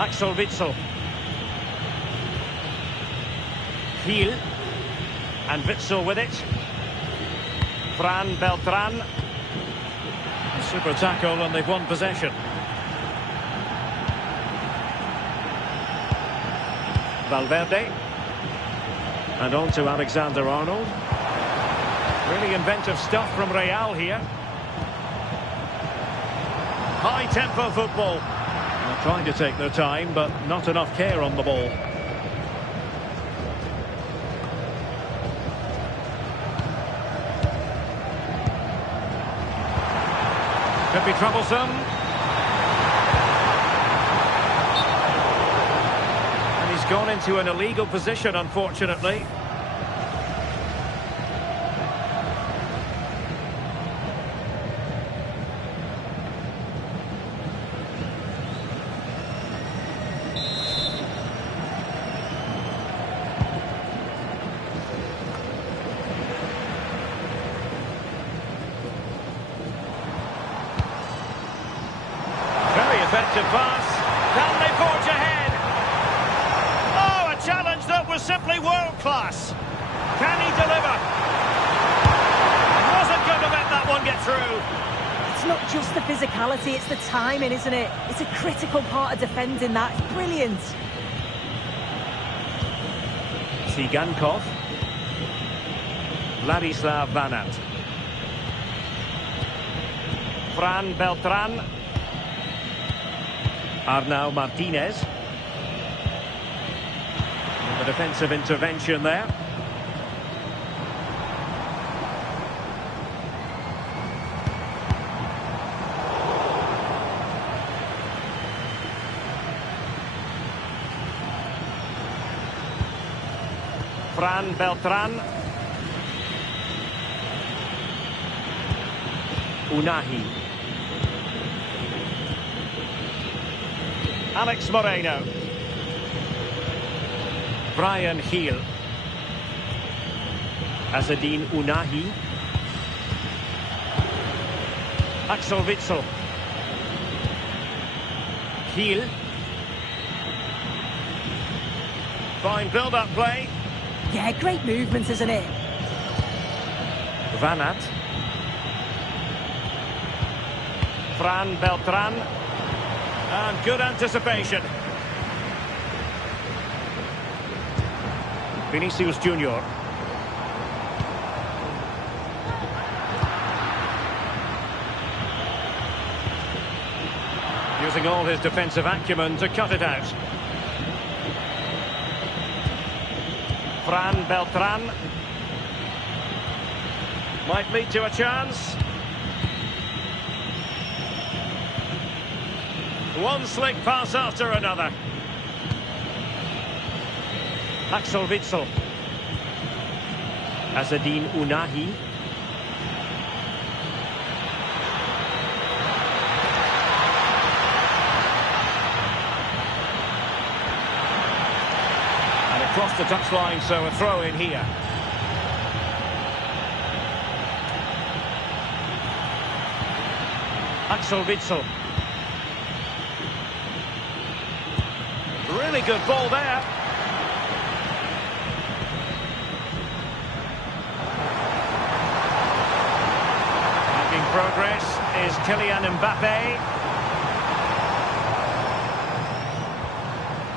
Axel Witsel. Gil. And Witsel with it. Fran Beltran. A super tackle and they've won possession. Valverde. And on to Alexander-Arnold. Really inventive stuff from Real here. High-tempo football. They're trying to take their time, but not enough care on the ball. Could be troublesome. And he's gone into an illegal position, unfortunately. effective pass. Can they forge ahead? Oh, a challenge that was simply world-class. Can he deliver? Wasn't going to let that one get through. It's not just the physicality, it's the timing, isn't it? It's a critical part of defending that. It's brilliant. Tsigankov. Vladislav Vanat. Fran Beltran. Arnau Martinez. And the defensive intervention there. Fran Beltran. Unahi. Alex Moreno. Brian Heel. Azzedine Unahi. Axel Witsel. Heel. Fine build-up play. Yeah, great movement, isn't it? Vanat. Fran Beltran. And good anticipation. Vinicius Junior. Using all his defensive acumen to cut it out. Fran Beltran. Might lead to a chance. One slick pass after another. Axel Witsel. Azzedine Unahi. And across the touchline, so a throw in here. Axel Witsel. Really good ball there. Making progress is Kylian Mbappe.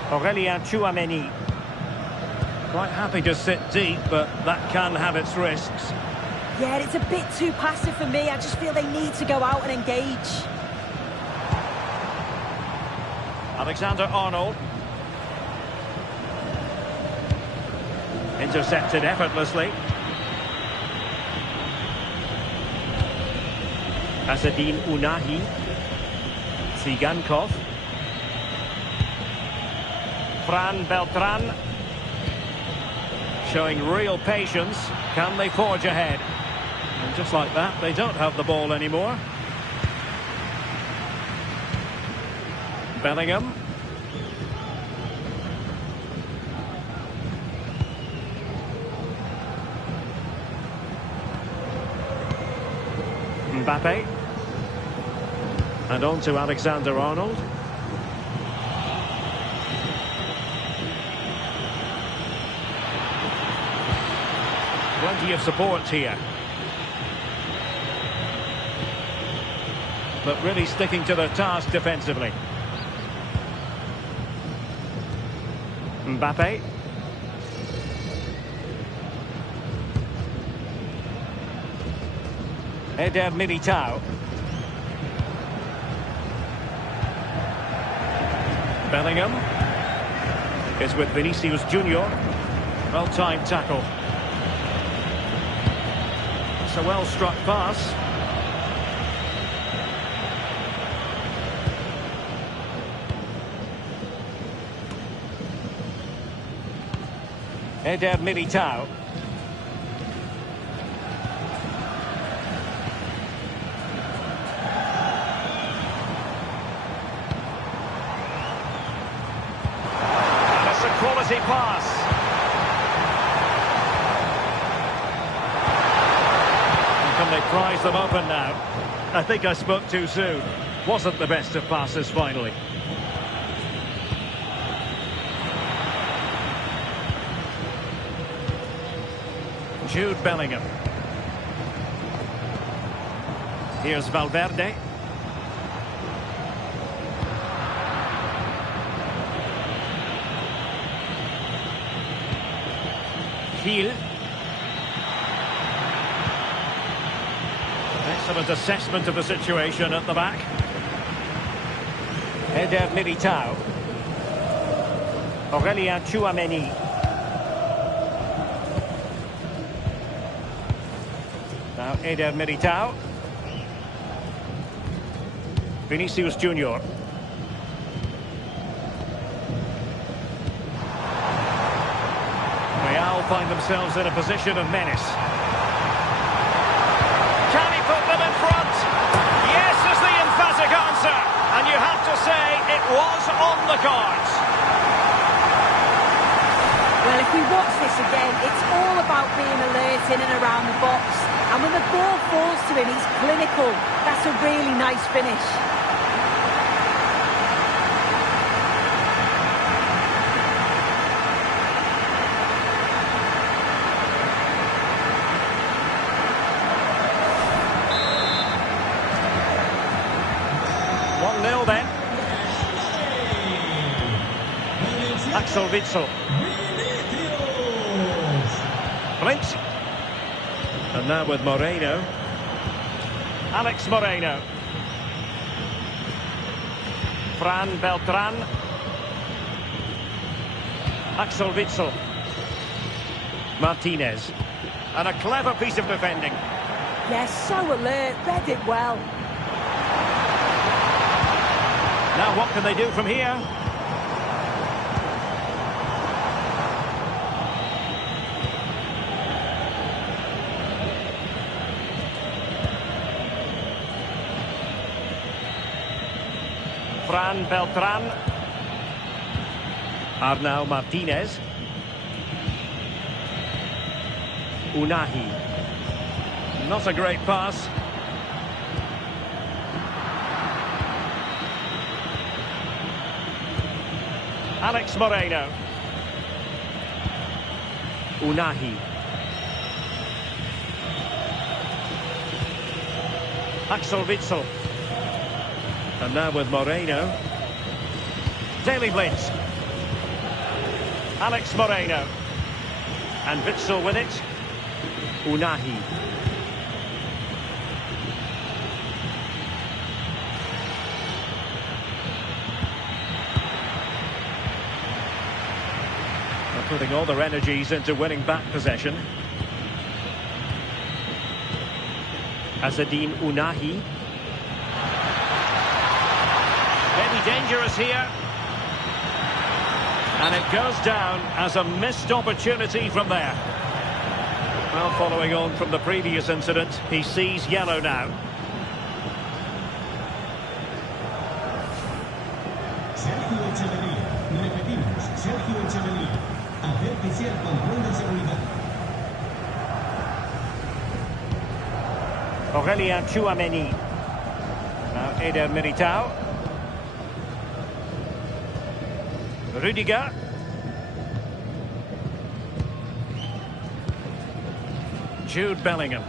Aurelien Tchouameni. Quite happy to sit deep, but that can have its risks. Yeah, it's a bit too passive for me. I just feel they need to go out and engage. Alexander-Arnold. Intercepted effortlessly. Azzedine Unahi. Tsigankov. Fran Beltran. Showing real patience. Can they forge ahead? And just like that, they don't have the ball anymore. Bellingham. Mbappe. And on to Alexander-Arnold. Plenty of support here. But really sticking to their task defensively. Mbappe. Eder Militao. Bellingham is with Vinicius Junior. Well-timed tackle. It's a well-struck pass. Eder Militao. And it's a quality pass. And can they prize them open now? I think I spoke too soon. Wasn't the best of passes finally. Jude Bellingham. Here's Valverde. Gil. Excellent assessment of the situation at the back. Eder Militao. Aurelien Tchouameni. Now Eder Militao. Vinicius Junior. Real find themselves in a position of menace. Can he put them in front? Yes is the emphatic answer. And you have to say it was on the cards. Well, if we watch this again, it's all about being alert in and around the box. And when the ball falls to him, he's clinical. That's a really nice finish. Then. Axel Witsel. Flint. And now with Moreno. Alex Moreno. Fran Beltran. Axel Witsel. Martinez. And a clever piece of defending. Yes, so alert, read it well. Now what can they do from here? Fran Beltran. Arnau Martinez. Unahi. Not a great pass. Alex Moreno. Unahi. Axel Witsel. And now with Moreno. Daily Blitz. Alex Moreno. And Witsel with it. Unahi. Putting all their energies into winning back possession. Azzedine Unahi. Very dangerous here. And it goes down as a missed opportunity from there. Well, following on from the previous incident, he sees yellow now. Aurelien Tchouameni. Now Eder Militao. Rudiger. Jude Bellingham.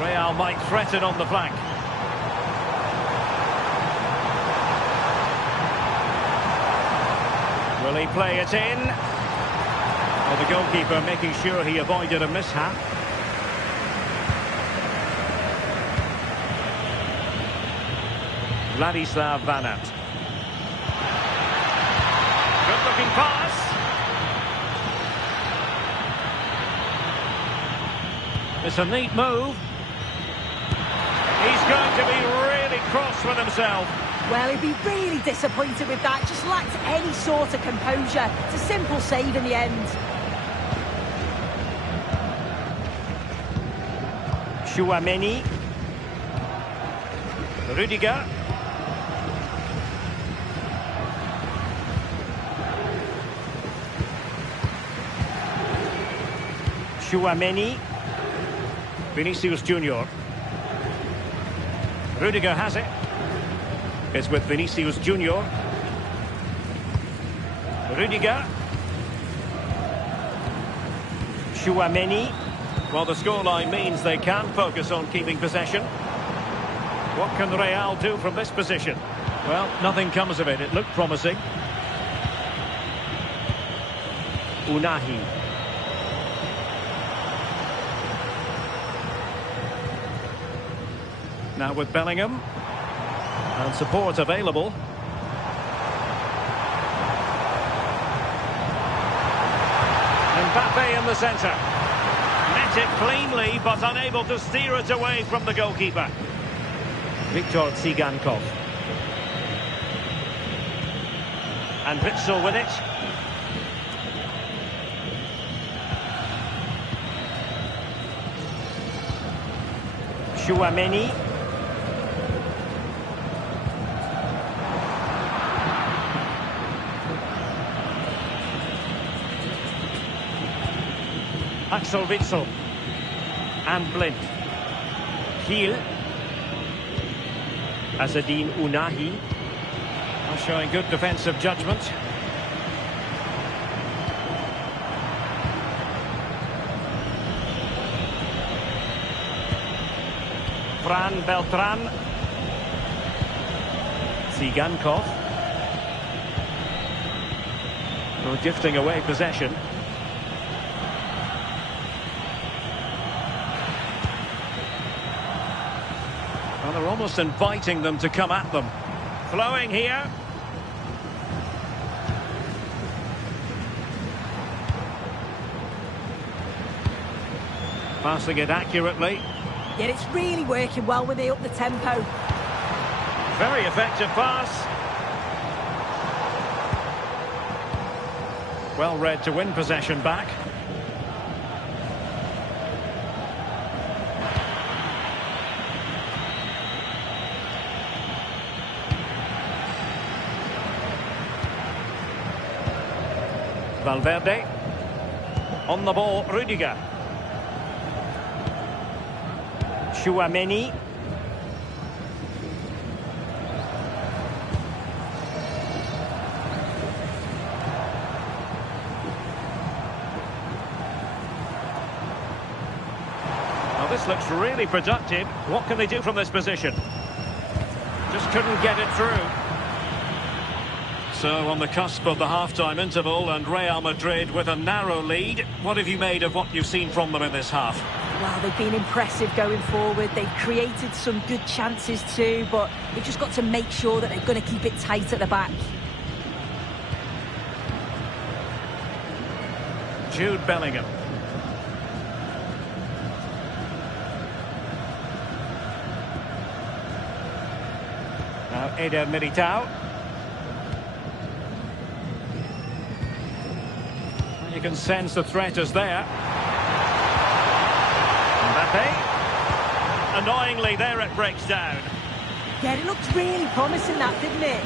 Real might threaten on the flank. Will he play it in? Well, the goalkeeper making sure he avoided a mishap. Vladislav Vanat. Good-looking pass. It's a neat move. He's going to be really cross with himself. Well, he'd be really disappointed with that. Just lacked any sort of composure. It's a simple save in the end. Tchouameni. Rudiger. Tchouameni. Vinicius Junior. Rudiger has it. It's with Vinicius Junior. Rudiger. Chouameni. Well, the scoreline means they can focus on keeping possession. What can Real do from this position? Well, nothing comes of it. It looked promising. Unahi. Now with Bellingham. And support available. Mbappe in the centre. Met it cleanly, but unable to steer it away from the goalkeeper. Viktor Tsigankov. And Witsel with it. Chouameni. Axel Witsel. And Blind. Kiel. Azadine Unahi. Showing good defensive judgment. Fran Beltran. Tsigankov. Gifting away possession. Well, they're almost inviting them to come at them. Flowing here. Passing it accurately. Yeah, it's really working well when they up the tempo. Very effective pass. Well read to win possession back. Valverde. On the ball, Rudiger. Chouameni. Well, this looks really productive. What can they do from this position? Just couldn't get it through. So on the cusp of the half-time interval and Real Madrid with a narrow lead. What have you made of what you've seen from them in this half? Well, they've been impressive going forward. They've created some good chances too, but they've just got to make sure that they're going to keep it tight at the back. Jude Bellingham. Now Eder Militao. You can sense the threat is there. Mbappe. Annoyingly, there it breaks down. Yeah, it looked really promising, that, didn't it?